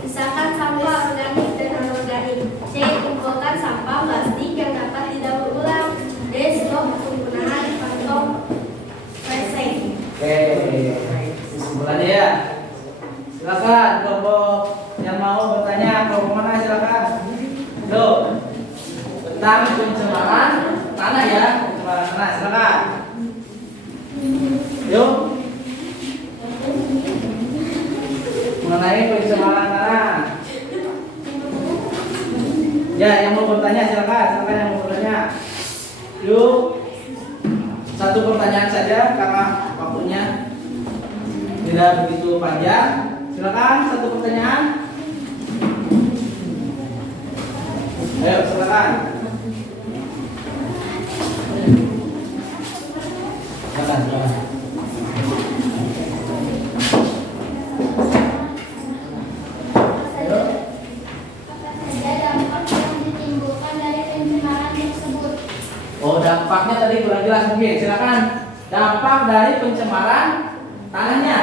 Pisahkan sampah organik dan anorganik. C. Kumpulkan sampah plastik yang dapat didaur ulang. D. Stop penggunaan kantong kresek. Oke, kesimpulannya ya. Silakan kelompok yang mau bertanya, kelompok mana silakan. Yuk, tentang pencemaran tanah ya, pencemaran tanah silakan. Yuk, mengenai pencemaran tanah. Ya, yang mau bertanya silakan yang mau bertanya. Yuk, satu pertanyaan saja karena waktunya tidak begitu panjang. Silakan satu pertanyaan. Ayo silakan. Silakan. Apa saja dampak yang ditimbulkan dari pencemaran tersebut? Oh, dampaknya tadi kurang jelas mungkin. Silakan. Dampak dari pencemaran tanahnya.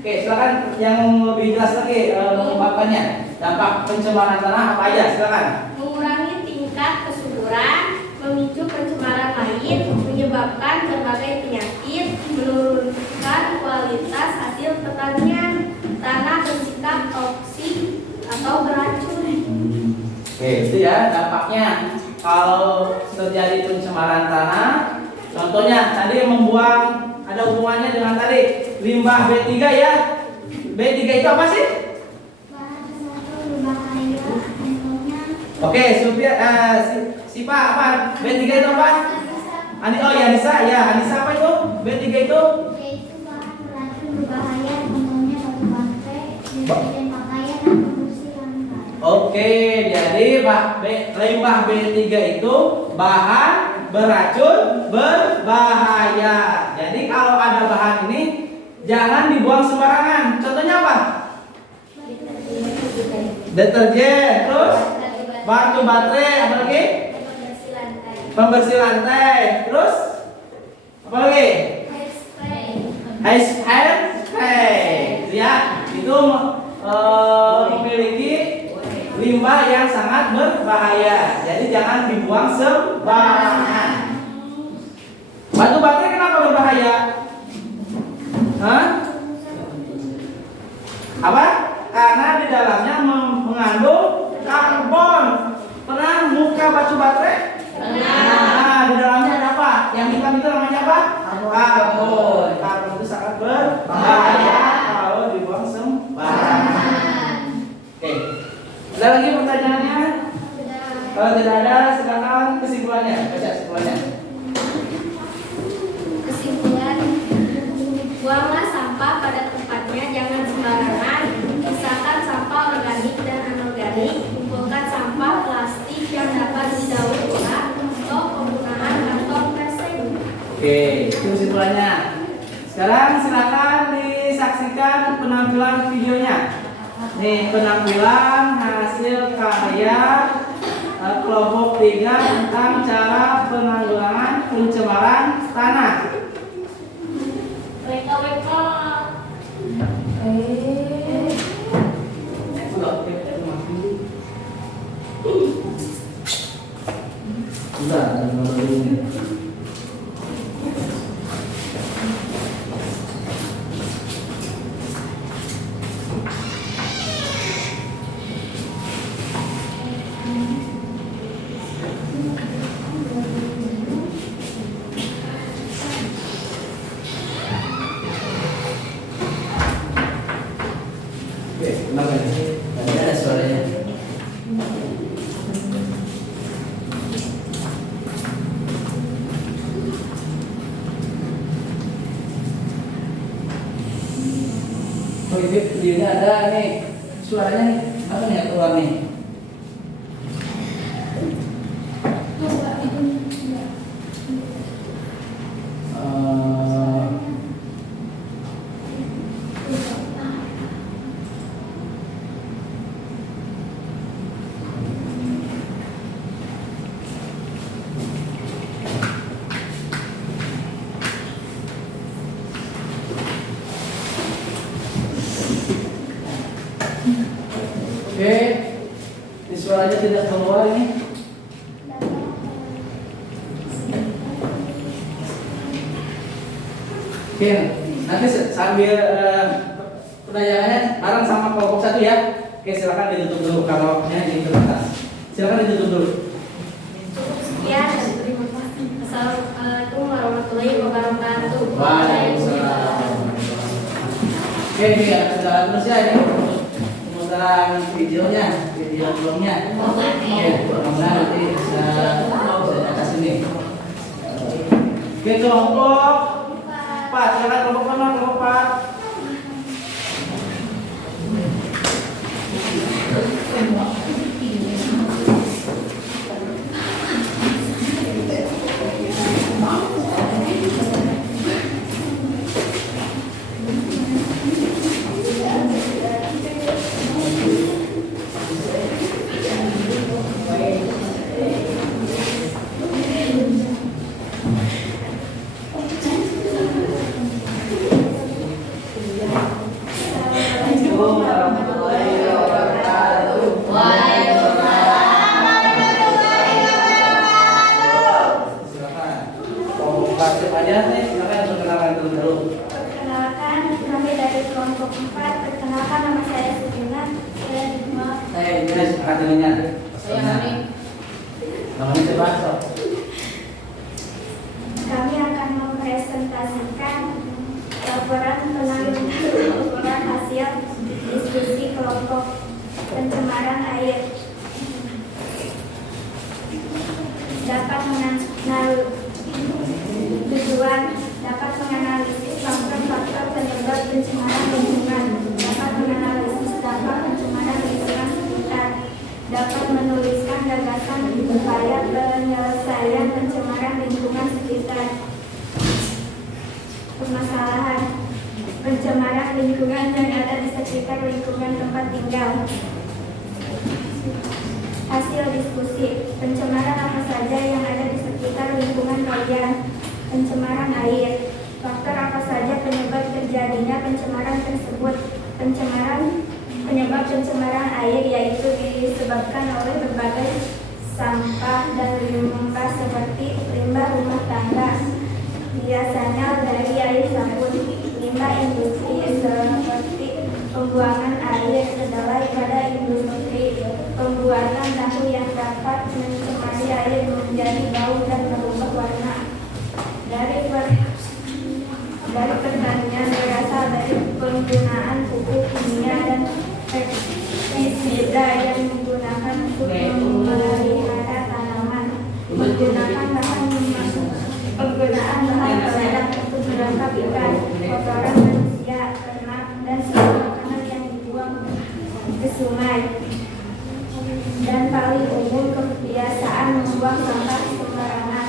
Oke, silakan yang lebih jelas lagi mengungkapkannya. Dampak pencemaran tanah apa aja? Silakan. Mengurangi tingkat kesuburan, memicu pencemaran air, menyebabkan berbagai penyakit, menurunkan kualitas hasil pertanian, tanah bersikap toksik atau beracun. Oke, itu ya dampaknya. Kalau terjadi pencemaran tanah, contohnya tadi membuang, ada hubungannya dengan tadi limbah B3 ya. B3 itu apa sih? Oke, supir Sipa apa? B3 itu apa? Oh ya, Anissa ya. Anissa apa itu? B3 itu? Yaitu bahan beracun berbahaya, contohnya batu baterai, deterjen pakaian, dan pembersih lantai. Oke, jadi limbah B3 itu bahan beracun berbahaya. Jadi kalau ada bahan ini jangan dibuang sembarangan. Contohnya apa? Deterjen, terus batu baterai, apa lagi? Pembersih lantai. Pembersih lantai. Terus apa lagi? Hairspray. Ya, itu memiliki limbah yang sangat berbahaya. Jadi jangan dibuang sembarangan. Batu baterai kenapa berbahaya? Hah? Apa? Karena di dalamnya mengandung karbon. Pernah muka batu baterai? Nah, di dalamnya ada apa? Yang hitam itu namanya apa? Karbon. Karbon itu sangat berbahaya kalau dibuang sembarangan. Oke. Ada lagi pertanyaannya? Kalau tidak ada, silakan kesimpulannya. Baca kesimpulannya. Kesimpulan, buanglah sampah pada tempatnya, jangan sembarangan. Pisahkan sampah organik dan anorganik. Kumpulkan sampah plastik yang dapat didaur ulang untuk penggunaan kantong kresek. Oke, itu kesimpulannya. Sekarang silakan disaksikan penampilan videonya. Nih, penampilan hasil karya kelompok 3 tentang cara penanggulangan pencemaran tanah. Weka-weka. Oke, kenapa ini? Tadi ada suaranya. Oh, ini videonya ada nih. Suaranya apa nih keluar nih? Oke, ini suaranya tidak keluar ini. Oke, nanti sambil pertanyaannya bareng sama kelompok 1 ya. Oke, silakan ditutup dulu kalau ini terbatas. Silakan ditutup dulu. Cukup sekian dan terima kasih. Assalamualaikum warahmatullahi wabarakatuh. Waalaikumsalam. Oke, ini ya sudah terus ya ini pemutaran videonya, video vlognya. Oke, mudah-mudahan nanti bisa diatas ini. Oke, kelompok 4, silakan kelompok mana? Kelompok 4. Perkenalkan, kami dari kelompok 4. Perkenalkan, nama saya Sukina. Saya Hikmah. Namanya siapa? Kami akan mempresentasikan laporan penanggulangan hasil diskusi kelompok pencemaran air. Dapat menganalisis faktor-faktor penyebab pencemaran lingkungan, dapat menganalisis dampak pencemaran lingkungan sekitar, dapat menuliskan gagasan upaya penyelesaian pencemaran lingkungan sekitar. Permasalahan pencemaran lingkungan yang ada di sekitar lingkungan tempat tinggal. Hasil diskusi, pencemaran apa saja yang ada di sekitar Kemudian pencemaran air. Faktor apa saja penyebab terjadinya pencemaran tersebut? Penyebab pencemaran air yaitu disebabkan oleh berbagai sampah dan limbah seperti limbah rumah tangga, biasanya dari air sabun, limbah industri seperti pembuangan air kedelai pada industri, pembuatan tahu yang dapat mencemari air menjadi bau dan berubah warna. Dari pertanian berasal dari penggunaan pupuk kimia dan pestisida yang digunakan untuk memelihara tanaman, penggunaan bahan peledak untuk menangkap ikan, kotoran manusia, ternak, dan semua makanan yang dibuang ke sungai. Dan paling umum kebiasaan membuang sampah sembarangan.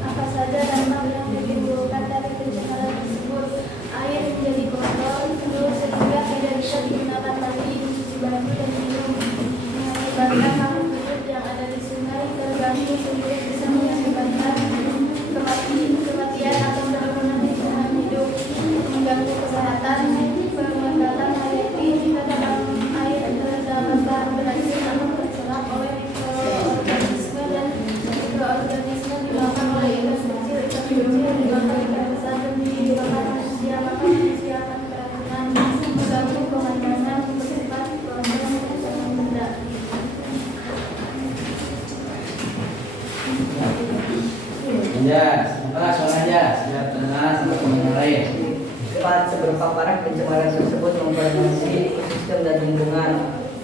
Apa saja dampak yang ditimbulkan dari pencemaran tersebut? Air menjadi kotor, sehingga tidak bisa digunakan lagi mencuci baju dan minum. Mengakibatkan makhluk hidup yang ada di sungai terganggu sehingga bisa mengakibatkan kematian atau penurunan lingkungan hidup, mengganggu kesehatan, peningkatan hayati jika dalam air terdapat bahan beracun atau terserap oleh mikroorganisme dan mikroorganisme dimakan oleh ikan kecil, ikan dimakan ikan besar dan dimakan manusia, maka manusia akan keracunan, mengganggu pemandangan, mempercepat keroncongan dan benda. Anjas, sementara soal Anjas, biar tenang seperti yang lain. Cepat seberapa parah pencemaran tersebut mempengaruhi ekosistem dan lingkungan.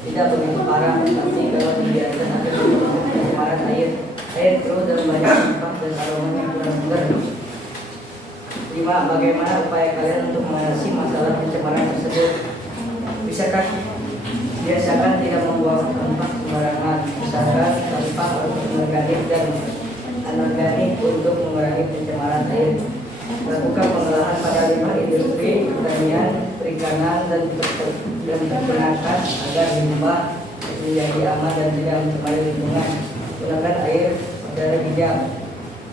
Tidak begitu parah, tapi kalau dibiarkan akan menyebabkan pencemaran air. Air keruh dan banyak sampah dan aromanya kurang segar. 5. Bagaimana upaya kalian untuk mengatasi masalah pencemaran tersebut? Biasakan tidak membuang sampah sembarangan. Misalkan sampah organik dan anorganik untuk mengurangi pencemaran air. Lakukan pengolahan pada limbah industri, pertanian, perikanan, dan peternakan agar limbah menjadi aman dan tidak mencemari lingkungan. Gunakan air secara bijak.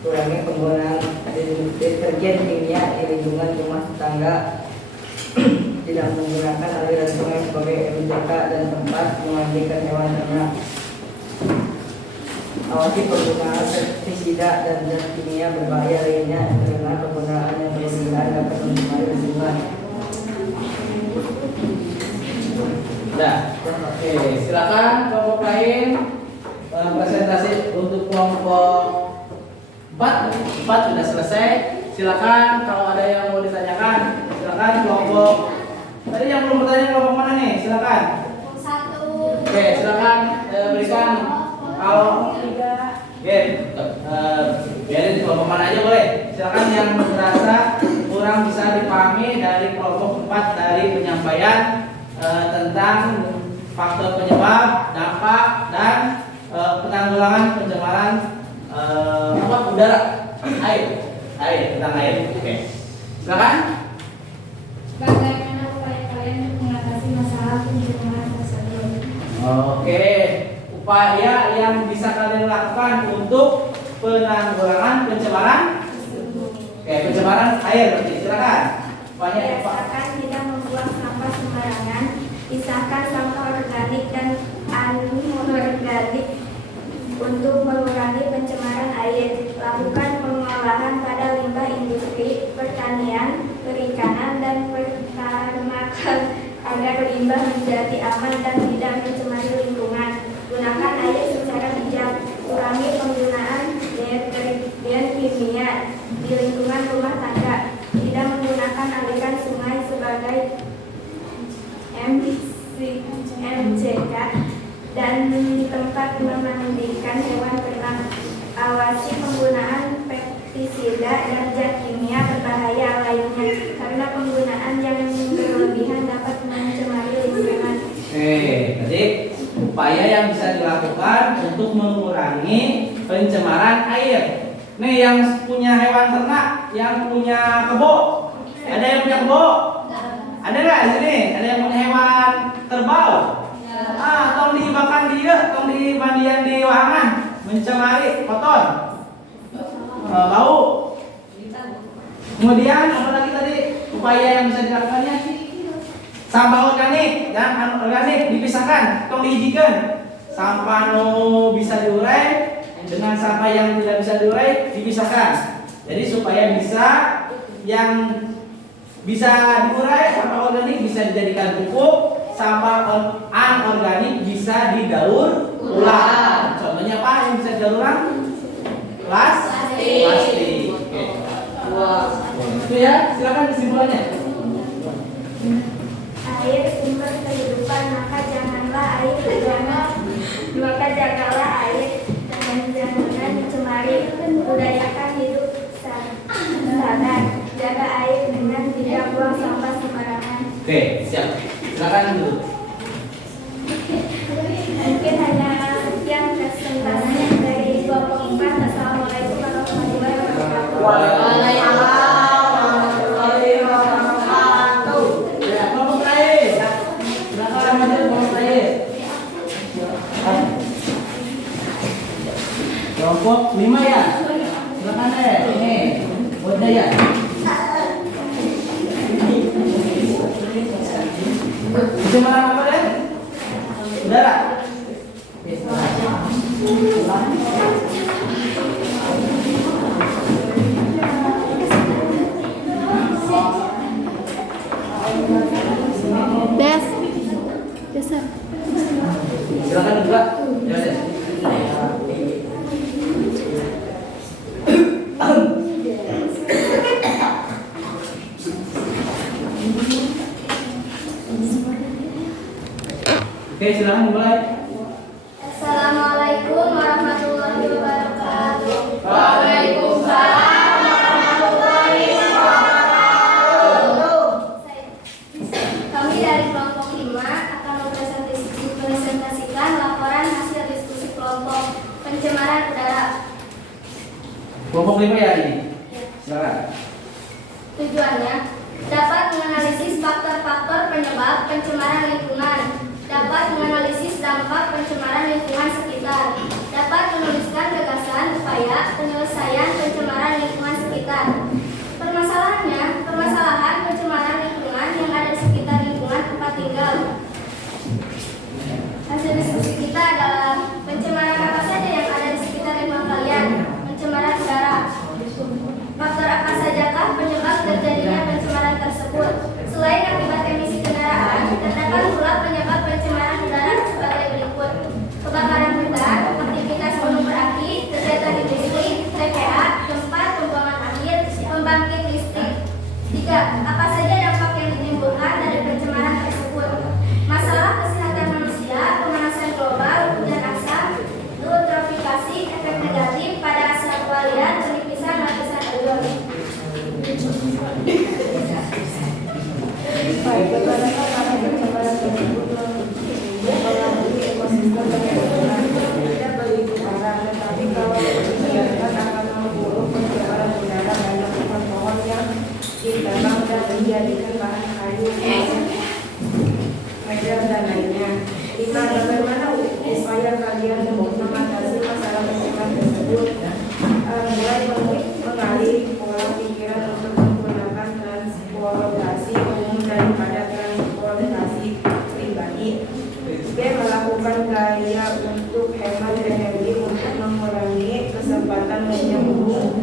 Kurangi penggunaan deterjen kimia di lingkungan rumah tangga. Tidak menggunakan aliran sungai sebagai MCK dan tempat memandikan hewan ternak. Awasi penggunaan pestisida dan zat kimia berbahaya lainnya karena penggunaan yang berlebihan dapat mencemari lingkungan. Udah, oke, silakan kelompok lain presentasi untuk kelompok 4 sudah selesai. Silakan kalau ada yang mau ditanyakan, silakan kelompok. Tadi yang belum bertanya kelompok mana nih? Silakan. Oke, silakan berikan kalau biarin kelompok mana aja boleh. Silakan yang merasa kurang bisa dipahami dari kelompok 4 dari penyampaian tentang faktor penyebab, dampak, dan penanggulangan pencemaran udara, air tentang air. Oke, silakan. Bagaimana upaya kalian untuk mengatasi masalah pencemaran tersebut? Oke, upaya yang bisa kalian lakukan untuk penanggulangan pencemaran. Oke, pencemaran air berarti. Silakan. Biasakan tidak membuang sampah sembarangan. Pisahkan sampah organik dan anorganik untuk mengurangi pencemaran air. Lakukan pengolahan pada limbah industri, pertanian, perikanan, dan peternakan agar limbah menjadi aman dan tidak mencemari lingkungan. Gunakan air secara bijak. Kurangi penggunaan deterjen kimia di lingkungan rumah tangga. Tidak menggunakan aliran sungai sebagai MCK dan tempat memandikan hewan ternak. Awasi penggunaan pestisida dan zat kimia berbahaya lainnya karena penggunaan yang berlebihan dapat mencemari lingkungan. Jadi upaya yang bisa dilakukan untuk mengurangi pencemaran air. Nih yang punya hewan ternak, yang punya kebo, ada yang punya kebo? Ada nggak di sini? Ada yang punya hewan kerbau? Tong dimakan dia, tong dimandian di wahangan. mencemari kotor, bau. Kemudian apa lagi tadi upaya yang bisa dilakukannya? Sampah organik dan anorganik dipisahkan, tong diijikan. Sampah no bisa diurai dengan sampah yang tidak bisa diurai dipisahkan. Jadi supaya bisa yang bisa diurai sampah organik bisa dijadikan pupuk, sampah anorganik bisa didaur ulang. Contohnya apa yang bisa didaur ulang? Plastik. Oke. Itu ya, silakan kesimpulannya. Air sumber kehidupan, maka jagalah air dan jangan dicemari. Budayakan hidup sadar, jaga air dengan tidak buang sampah sembarangan. Oke, siap. Silakan dulu. Mungkin hanya sekian presentasinya dari 24. Assalamualaikum warahmatullahi wabarakatuh. Ya, kelompok terakhir. Berapa lama dulu kelompok terakhir? Kelompok 5 ya. Silakan deh. Ini udah ya. Pencemaran apa deh? Udara. Silakan juga. Ya deh. Oke, silakan mulai. Assalamualaikum warahmatullahi wabarakatuh. Waalaikumsalam warahmatullahi wabarakatuh. Kami dari kelompok 5 akan mempresentasikan laporan hasil diskusi kelompok pencemaran udara. Kelompok 5 ya ini. Silakan. Tujuannya dapat menganalisis faktor-faktor penyebab pencemaran lingkungan, dapat menganalisis dampak pencemaran lingkungan sekitar, dapat menuliskan gagasan upaya penyelesaian pencemaran lingkungan sekitar. Permasalahan pencemaran lingkungan yang ada di sekitar lingkungan tempat tinggal. Hasil diskusi kita adalah pencemaran apa saja yang ada di sekitar lingkungan kalian. Pencemaran udara. Faktor apa sajakah penyebab terjadinya pencemaran tersebut? Selain akibat emisi kendaraan, terdapat pula penyebab pencemaran udara sebagai berikut: kebakaran hutan, aktivitas gunung berapi, kegiatan industri, TPA, tempat pembuangan akhir, pembangkit listrik. 3. Apa saja dampak yang ditimbulkan dari pencemaran tersebut? Masalah kesehatan manusia, pemanasan global, hujan asam, eutrofikasi, efek negatif pada satwa liar, penipisan lapisan ozon. Baik, bagaimana para pencemaran tersebut mempengaruhi ekosistem dan lingkungan? Tidak begitu parah, tetapi kalau dibiarkan akan memburuk pencemaran udara banyak pohon-pohon yang ditebang dan menjadikan bahan kayu, medan dan lainnya. 5. Bagaimana upaya kalian untuk mengatasi masalah pencemaran tersebut? Mulai mengalih pola pikiran untuk menggunakan transportasi umum daripada transportasi pribadi. B. Melakukan gaya untuk hemat energi untuk mengurangi kesempatan menyambung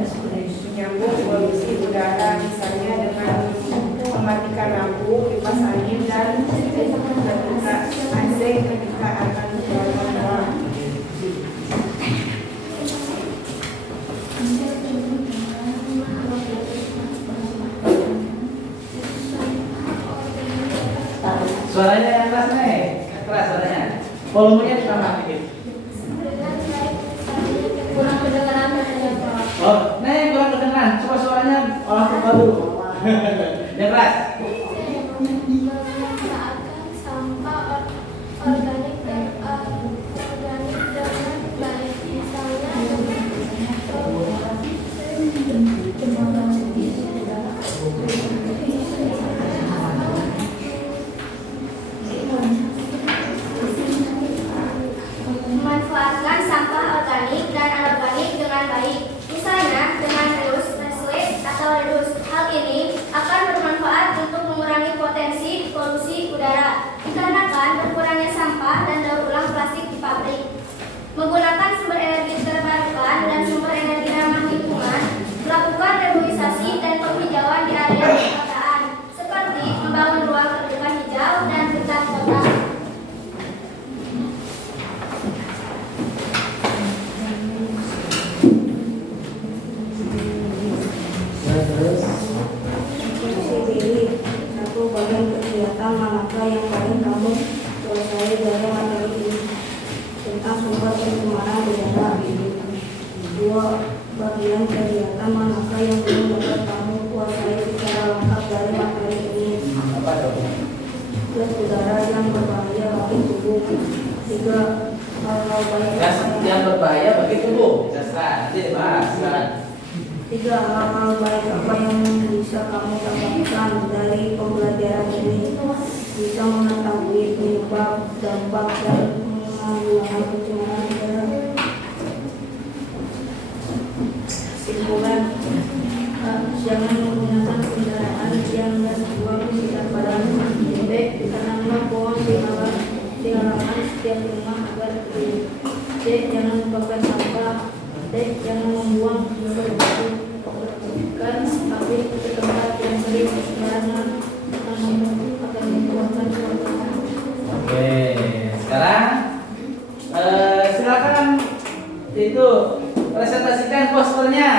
polusi udara, misalnya dengan mematikan lampu, kipas angin, dan ketika AC ketika akan keluar. Suaranya yang keras nih. Yang keras suaranya. Volumenya ditambah dikit. Kurang kedengaran. Oh, nah yang kurang kedengeran. Coba suaranya olah kepala dulu. Yang keras. Memanfaatkan sampah organik dan anorganik dengan baik, misalnya memanfaatkan sampah organik lain kegiatan manakah yang belum dapat kamu kuasai secara lengkap dari materi ini? Apa dong? Gas udara yang berbahaya bagi tubuh. 3. Hal-hal baik Gas apa yang berbahaya bagi tubuh. Jelaskan. Nanti dibahas. Silakan. 3. Hal-hal baik apa yang bisa kamu dapatkan dari pembelajaran ini? Bisa mengetahui penyebab, dampak, dan penanggulangan pencemaran udara. Kesimpulan, jangan menggunakan kendaraan yang gas buang tidak padam. B. Tanamlah pohon di halaman setiap rumah agar kering. C. Jangan membakar sampah. D. Jangan membuang kan api ke tempat yang kering sembarangan akan menyebabkan kebakaran. Oke, sekarang silakan itu presentasikan posternya.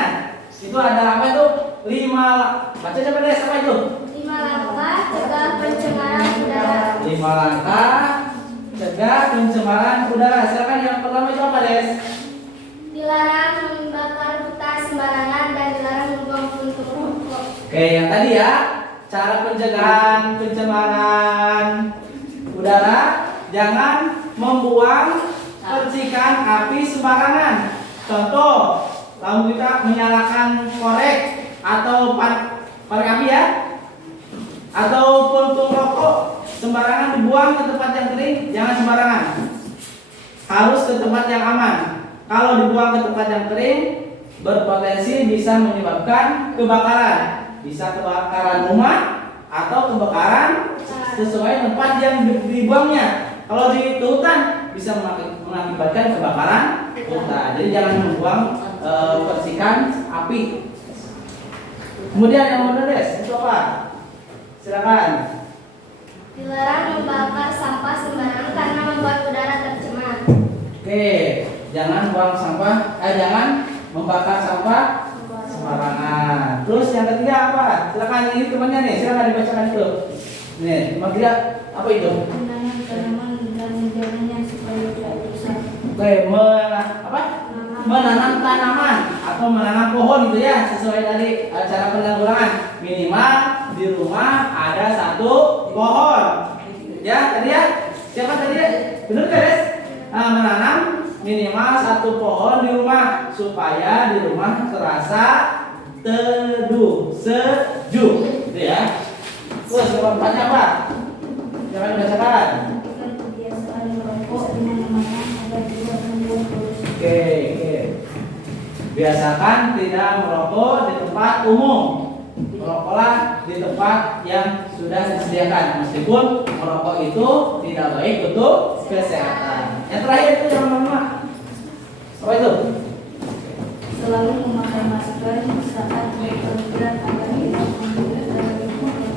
Itu ada apa itu? 5. Baca coba deh, apa itu? 5 langkah cegah pencemaran udara. 5 langkah cegah pencemaran udara. Silakan yang pertama itu apa, Des? Dilarang membakar hutan sembarangan dan dilarang membuang puntung rokok. Oke, yang tadi ya, cara pencegahan pencemaran udara, jangan membuang percikan api sembarangan. Contoh, lalu kita menyalakan korek atau korek api ya, atau puntung rokok sembarangan dibuang ke tempat yang kering, jangan sembarangan. Harus ke tempat yang aman. Kalau dibuang ke tempat yang kering, berpotensi bisa menyebabkan kebakaran. Bisa kebakaran rumah atau kebakaran sesuai tempat yang dibuangnya. Kalau di hutan bisa mengakibatkan kebakaran hutan. Jadi jangan membuang percikan api. Kemudian yang mana, Des? Itu apa? Silakan. Dilarang membakar sampah sembarangan karena membuat udara tercemar. Oke, jangan buang sampah, jangan membakar sampah sembarangan. Terus yang ketiga apa? Silakan, ini temannya nih, silakan dibacakan itu. Nih, yang ketiga apa itu? Menanam tanaman dan menjaganya supaya tidak rusak. Oke, menanam tanaman atau menanam pohon gitu ya, sesuai dari cara penanggulangan. Minimal di rumah ada 1 pohon. Ya, tadi ya. Siapa tadi ya? Benar guys? Menanam minimal 1 pohon di rumah supaya di rumah terasa teduh, sejuk, gitu ya. Terus yang keempatnya apa? Jangan dibacakan. Bukan kebiasaan merokok di mana-mana agar tidak membuat polusi. Oke. Biasakan tidak merokok di tempat umum. Merokoklah di tempat yang sudah disediakan. Meskipun merokok itu tidak baik untuk kesehatan. Yang terakhir itu yang mana? Apa itu? Selalu memakai masker saat berpergian agar tidak menggunakan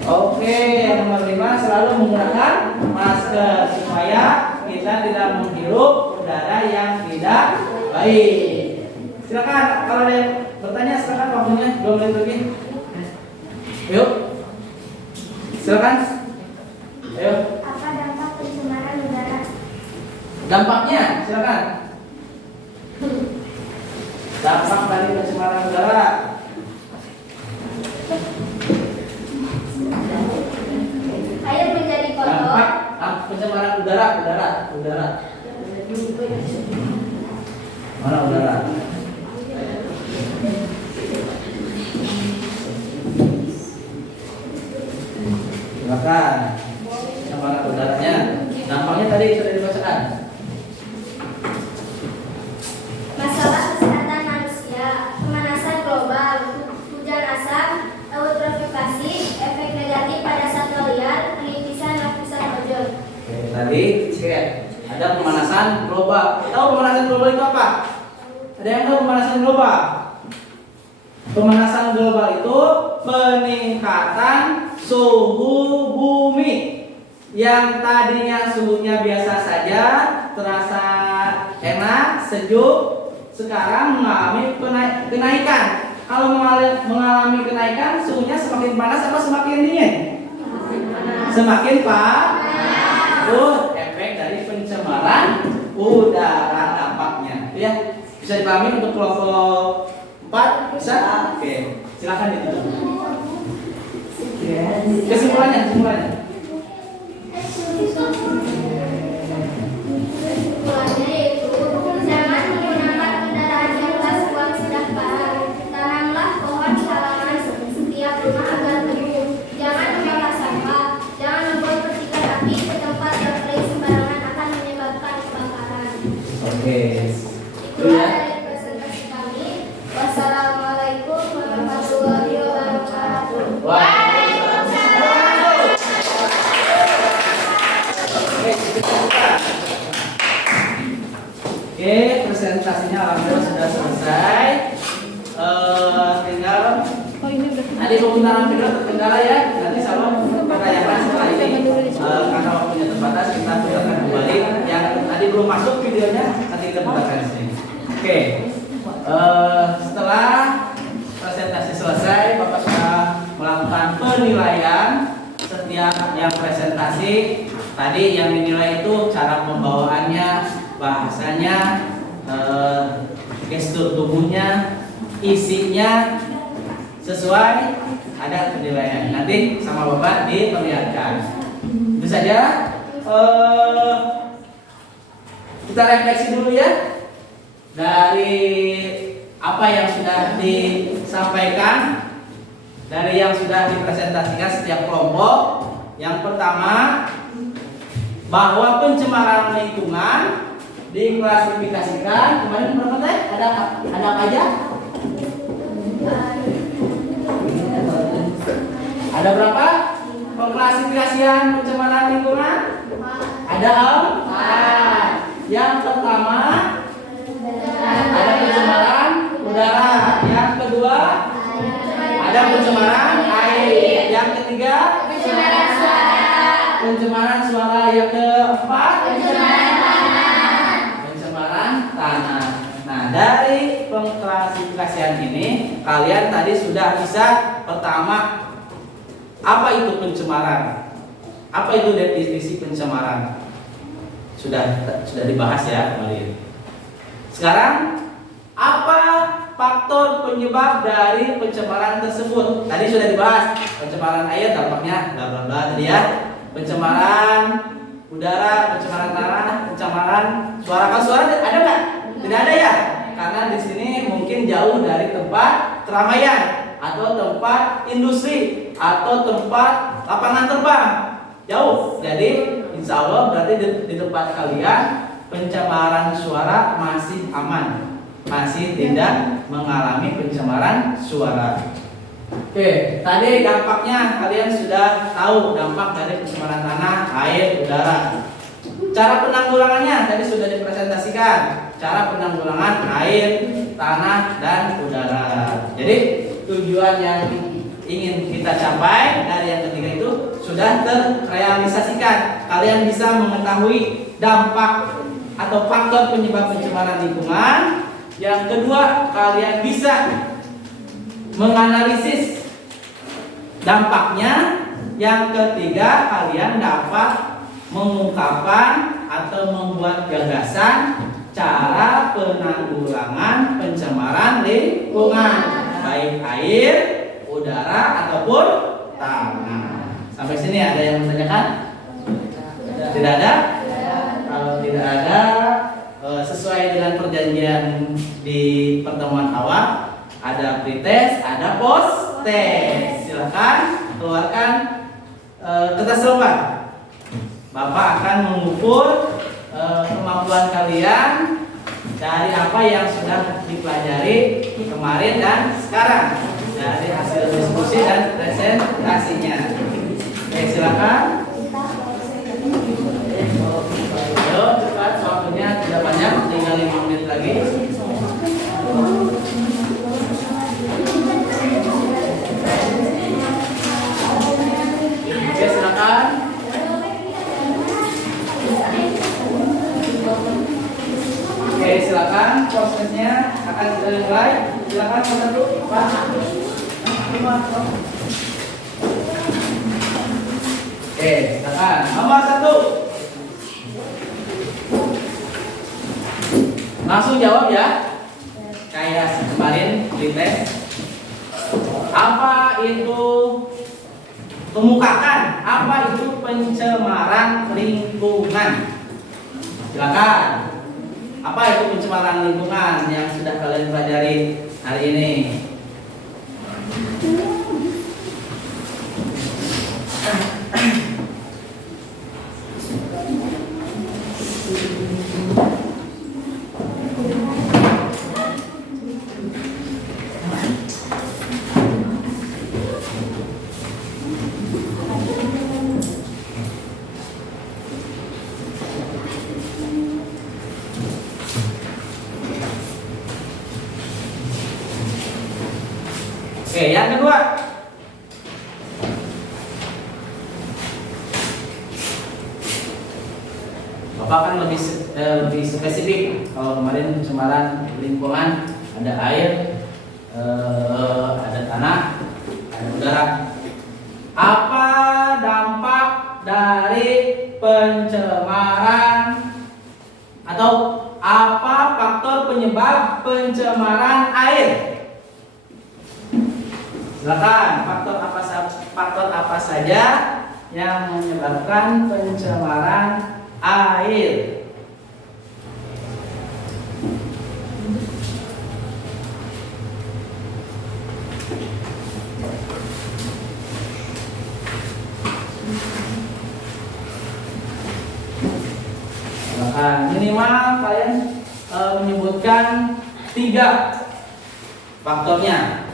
Oke, yang nomor 5 selalu menggunakan masker supaya kita tidak menghirup udara yang tidak baik. Silakan kalau ada yang bertanya, silakan waktunya 2 menit lagi. Yuk. Silakan. Ayo. Apa dampak pencemaran udara? Dampaknya, silakan. Dampak dari pencemaran udara. Air menjadi kotor. Dampak pencemaran udara. Mana udara? Silakan. Pencemaran udaranya. Dampaknya tadi sudah dibacakan. Masalah kesehatan manusia, pemanasan global, hujan asap, eutrofikasi, efek negatif pada satwa liar, penipisan lapisan ozon. Oke, tadi cek ada pemanasan global. Tahu pemanasan global itu apa? Ada yang tahu pemanasan global? Pemanasan global itu peningkatan suhu bumi yang tadinya suhunya biasa saja, terasa enak, sejuk, sekarang mengalami kenaikan. Kalau mengalami kenaikan, suhunya semakin panas atau semakin dingin? Semakin panas. Itu efek dari pencemaran udara dampaknya. Ya, bisa dipahami untuk kelompok 4 bisa? Oke, silakan ditutup. Kesimpulannya. Kesimpulannya yaitu jangan menggunakan kendaraan yang kelas buang sudah parah. Tanamlah pohon di halaman setiap rumah agar teduh. Jangan membakar sampah. Jangan membuat percikan api ke tempat yang kering sembarangan akan menyebabkan kebakaran. Oke. Itulah dari presentasi kami. Wassalamualaikum warahmatullahi wabarakatuh. Oke, presentasinya alhamdulillah sudah selesai. Tinggal tadi penggunaan video terkendala ya. Nanti Salom pertanyakan setelah ini. Karena waktunya terbatas, kita putarkan kembali. Yang tadi belum masuk videonya, nanti kita putarkan di sini. Oke, setelah presentasi selesai, Bapak sudah melakukan penilaian setiap yang presentasi. Tadi yang dinilai itu cara pembawaannya, bahasanya, gestur tubuhnya, isinya sesuai, ada penilaian. Nanti sama Bapak diperlihatkan. Itu saja. Kita refleksi dulu ya dari apa yang sudah disampaikan, dari yang sudah dipresentasikan setiap kelompok. Yang pertama, bahwa pencemaran lingkungan diklasifikasikan kemarin berapa teh? Ada apa aja? Ada berapa pengklasifikasian pencemaran lingkungan? Ada 4. Yang pertama ada pencemaran udara. Yang kedua ada pencemaran air. Yang ketiga Pencemaran suara. pencemaran suara. Yang keempat pencemaran tanah. Nah, dari pengklasifikasian ini kalian tadi sudah bisa pertama apa itu pencemaran? Apa itu definisi pencemaran? Sudah dibahas ya kemarin. Sekarang apa faktor penyebab dari pencemaran tersebut? Tadi sudah dibahas pencemaran air dampaknya bla bla bla tadi ya. Pencemaran udara, pencemaran tanah, pencemaran suara. Kalau suara ada nggak? Tidak ada ya, karena di sini mungkin jauh dari tempat keramaian atau tempat industri atau tempat lapangan terbang, jauh. Jadi insya Allah berarti di tempat kalian pencemaran suara masih aman, masih tidak mengalami pencemaran suara. Oke, tadi dampaknya kalian sudah tahu, dampak dari pencemaran tanah, air, udara. Cara penanggulangannya tadi sudah dipresentasikan. Cara penanggulangan air, tanah, dan udara. Jadi tujuan yang ingin kita capai dari yang ketiga itu sudah terrealisasikan. Kalian bisa mengetahui dampak atau faktor penyebab pencemaran lingkungan. Yang kedua, kalian bisa menganalisis dampaknya. Yang ketiga, kalian dapat mengungkapkan atau membuat gagasan cara penanggulangan pencemaran lingkungan, baik air, udara ataupun tanah. Sampai sini ada yang menanyakan? Tidak ada? Kalau tidak ada, sesuai dengan perjanjian di pertemuan awal, ada pretest, ada post test. Silakan keluarkan kertas lembar. Bapak akan mengukur kemampuan kalian dari apa yang sudah dipelajari kemarin dan sekarang, dari hasil diskusi dan presentasinya. Oke, silakan. Ayo cepat, waktunya tidak banyak, tinggal 5 menit lagi. Oke, silakan. Oke, silakan, prosesnya akan dimulai. Silakan satu, Pak. Oke, silakan. Nomor 1. Langsung jawab ya. Kayak kemarin dites. Apa itu, kemukakan apa itu pencemaran lingkungan? Silakan. Apa itu pencemaran lingkungan yang sudah kalian pelajari hari ini? Oke, yang kedua. Bapak kan lebih spesifik. Kalau kemarin pencemaran lingkungan ada air, ada tanah, ada udara. Apa dampak dari pencemaran atau apa faktor penyebab pencemaran air? Silakan, faktor apa saja yang menyebabkan pencemaran air? Silakan, minimal kalian menyebutkan 3 faktornya.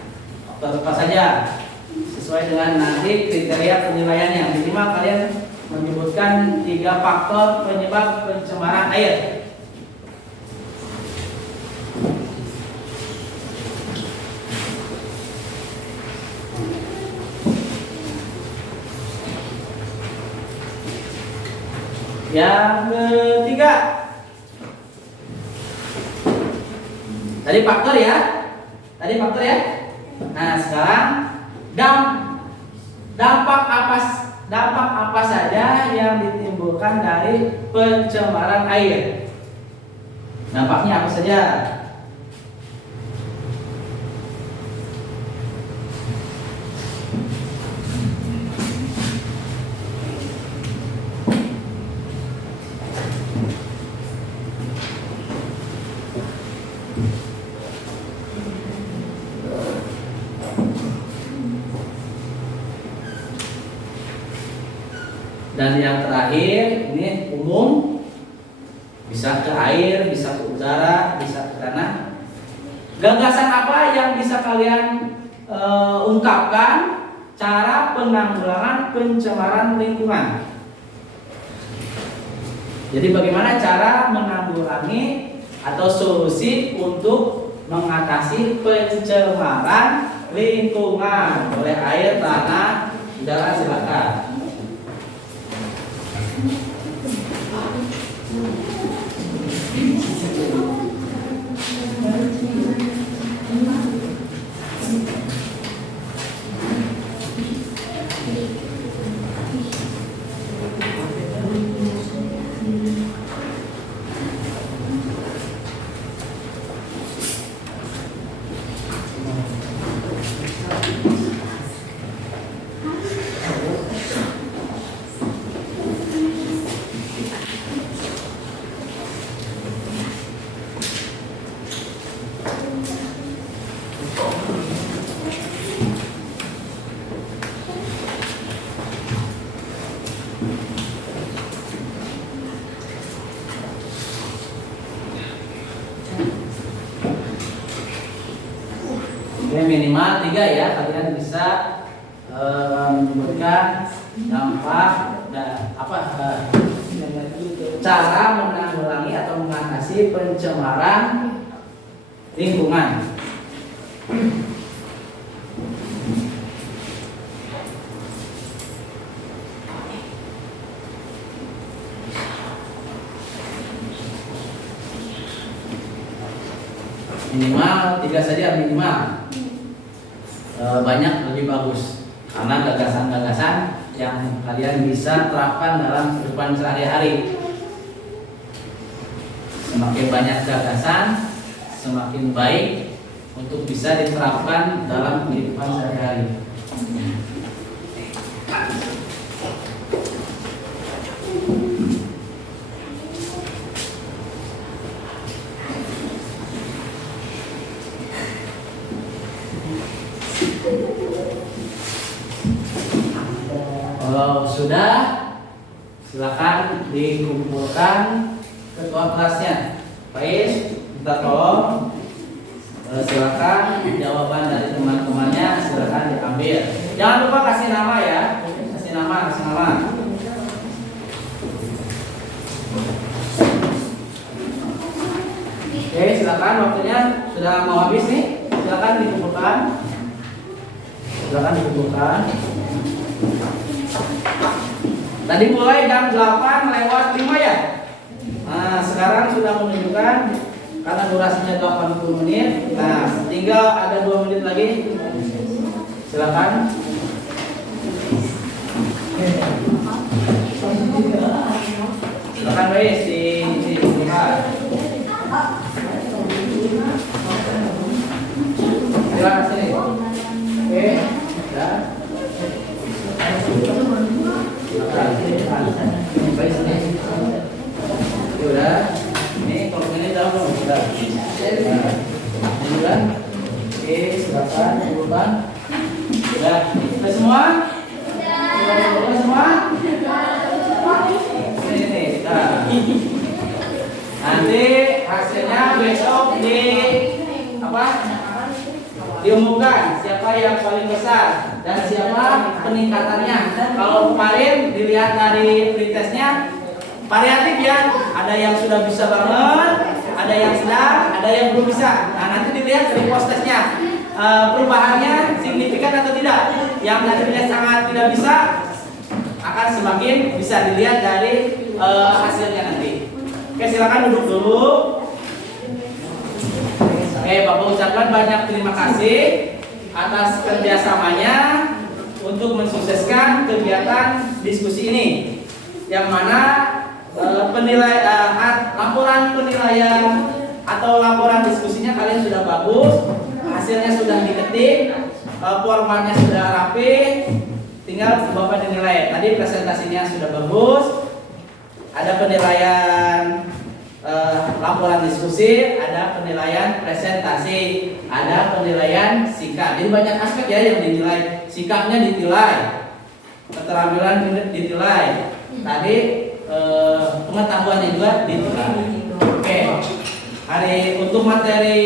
Faktor apa saja sesuai dengan nanti kriteria penilaiannya. Minimal kalian menyebutkan 3 faktor penyebab pencemaran air. Yang ketiga, tadi faktor ya. Nah, sekarang dampak apa saja yang ditimbulkan dari pencemaran air? Dampaknya apa saja? Dan yang terakhir ini umum, bisa ke air, bisa ke udara, bisa ke tanah. Gagasan apa yang bisa kalian ungkapkan cara penanggulangan pencemaran lingkungan? Jadi bagaimana cara menanggulangi atau solusi untuk mengatasi pencemaran lingkungan oleh air, tanah, udara? Silakan. Oke, minimal 3 ya, kalian bisa menyebutkan dampak dan cara menanggulangi atau mengatasi pencemaran lingkungan. Minimal 3 saja, minimal. Banyak lebih bagus karena gagasan-gagasan yang kalian bisa terapkan dalam kehidupan sehari-hari. Semakin banyak gagasan, semakin baik untuk bisa diterapkan dalam kehidupan sehari-hari. Kalau sudah, silakan dikumpulkan ketua kelasnya. Faiz, minta tolong silakan jawaban dari teman-temannya silakan diambil. Jangan lupa kasih nama ya, kasih nama. Oke, silakan waktunya sudah mau habis nih. Silakan dikumpulkan. Tadi mulai jam 8 lewat 5 ya. Nah, sekarang sudah menunjukkan karena durasinya 80 menit. Nah, tinggal ada 2 menit lagi. Silakan. Silakan guys di silakan sini. Oke, ya. Baik sini. Ya udah. Ini kalau ini dalam belum? Sudah. Nah, ini udah. Oke, silakan kumpulkan. Sudah. Sudah semua? Sudah semua? Ini. Nah. Nanti hasilnya besok diumumkan siapa yang paling besar dan siapa peningkatannya. Kalau kemarin dilihat dari pretestnya variatif ya, ada yang sudah bisa banget, ada yang sedang, ada yang belum bisa. Nah, nanti dilihat dari post-testnya perubahannya signifikan atau tidak. Yang tadinya sangat tidak bisa akan semakin bisa dilihat dari hasilnya nanti. Oke, silakan duduk dulu. Oke, Bapak ucapkan banyak terima kasih atas kerjasamanya untuk mensukseskan kegiatan diskusi ini, yang mana laporan penilaian atau laporan diskusinya kalian sudah bagus, hasilnya sudah diketik, formatnya sudah rapi, tinggal Bapak dinilai. Tadi presentasinya sudah bagus, ada penilaian laporan diskusi, ada penilaian presentasi, ada penilaian sikap. Jadi banyak aspek ya yang dinilai. Sikapnya dinilai, keterampilan dinilai, tadi pengetahuannya juga dinilai. Oke, untuk materi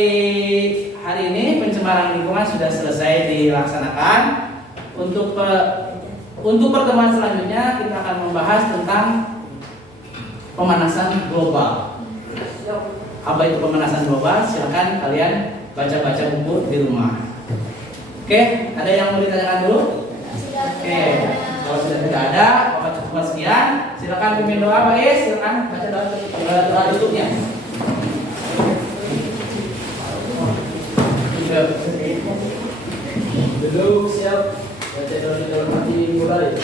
hari ini pencemaran lingkungan sudah selesai dilaksanakan. Untuk pertemuan selanjutnya kita akan membahas tentang pemanasan global. Apa itu pemanasan global? Silakan kalian baca-baca buku di rumah. Oke, ada yang mau ditanyakan dulu? Oke, kalau sudah tidak ada, Bapak cukup sekian. Silakan pimpin doa, Pak Is. Silakan baca doa tutupnya. Duduk siap. Baca doa di dalam hati mulai.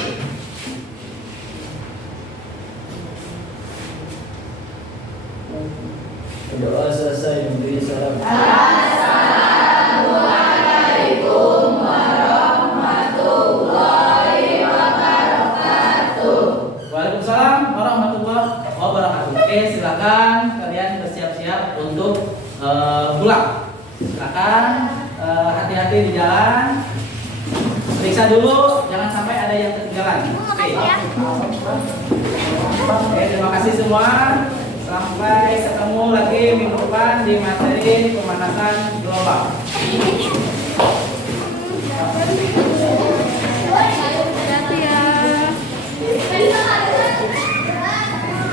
Doa selesai memberi salam. Assalamualaikum warahmatullahi wabarakatuh. Waalaikumsalam warahmatullahi wabarakatuh. Oke, silakan kalian bersiap-siap untuk pulang. Silakan hati-hati di jalan. Periksa dulu, jangan sampai ada yang ketinggalan. Oke, terima kasih semua. Sampai ketemu lagi minggu depan di materi pemanasan global.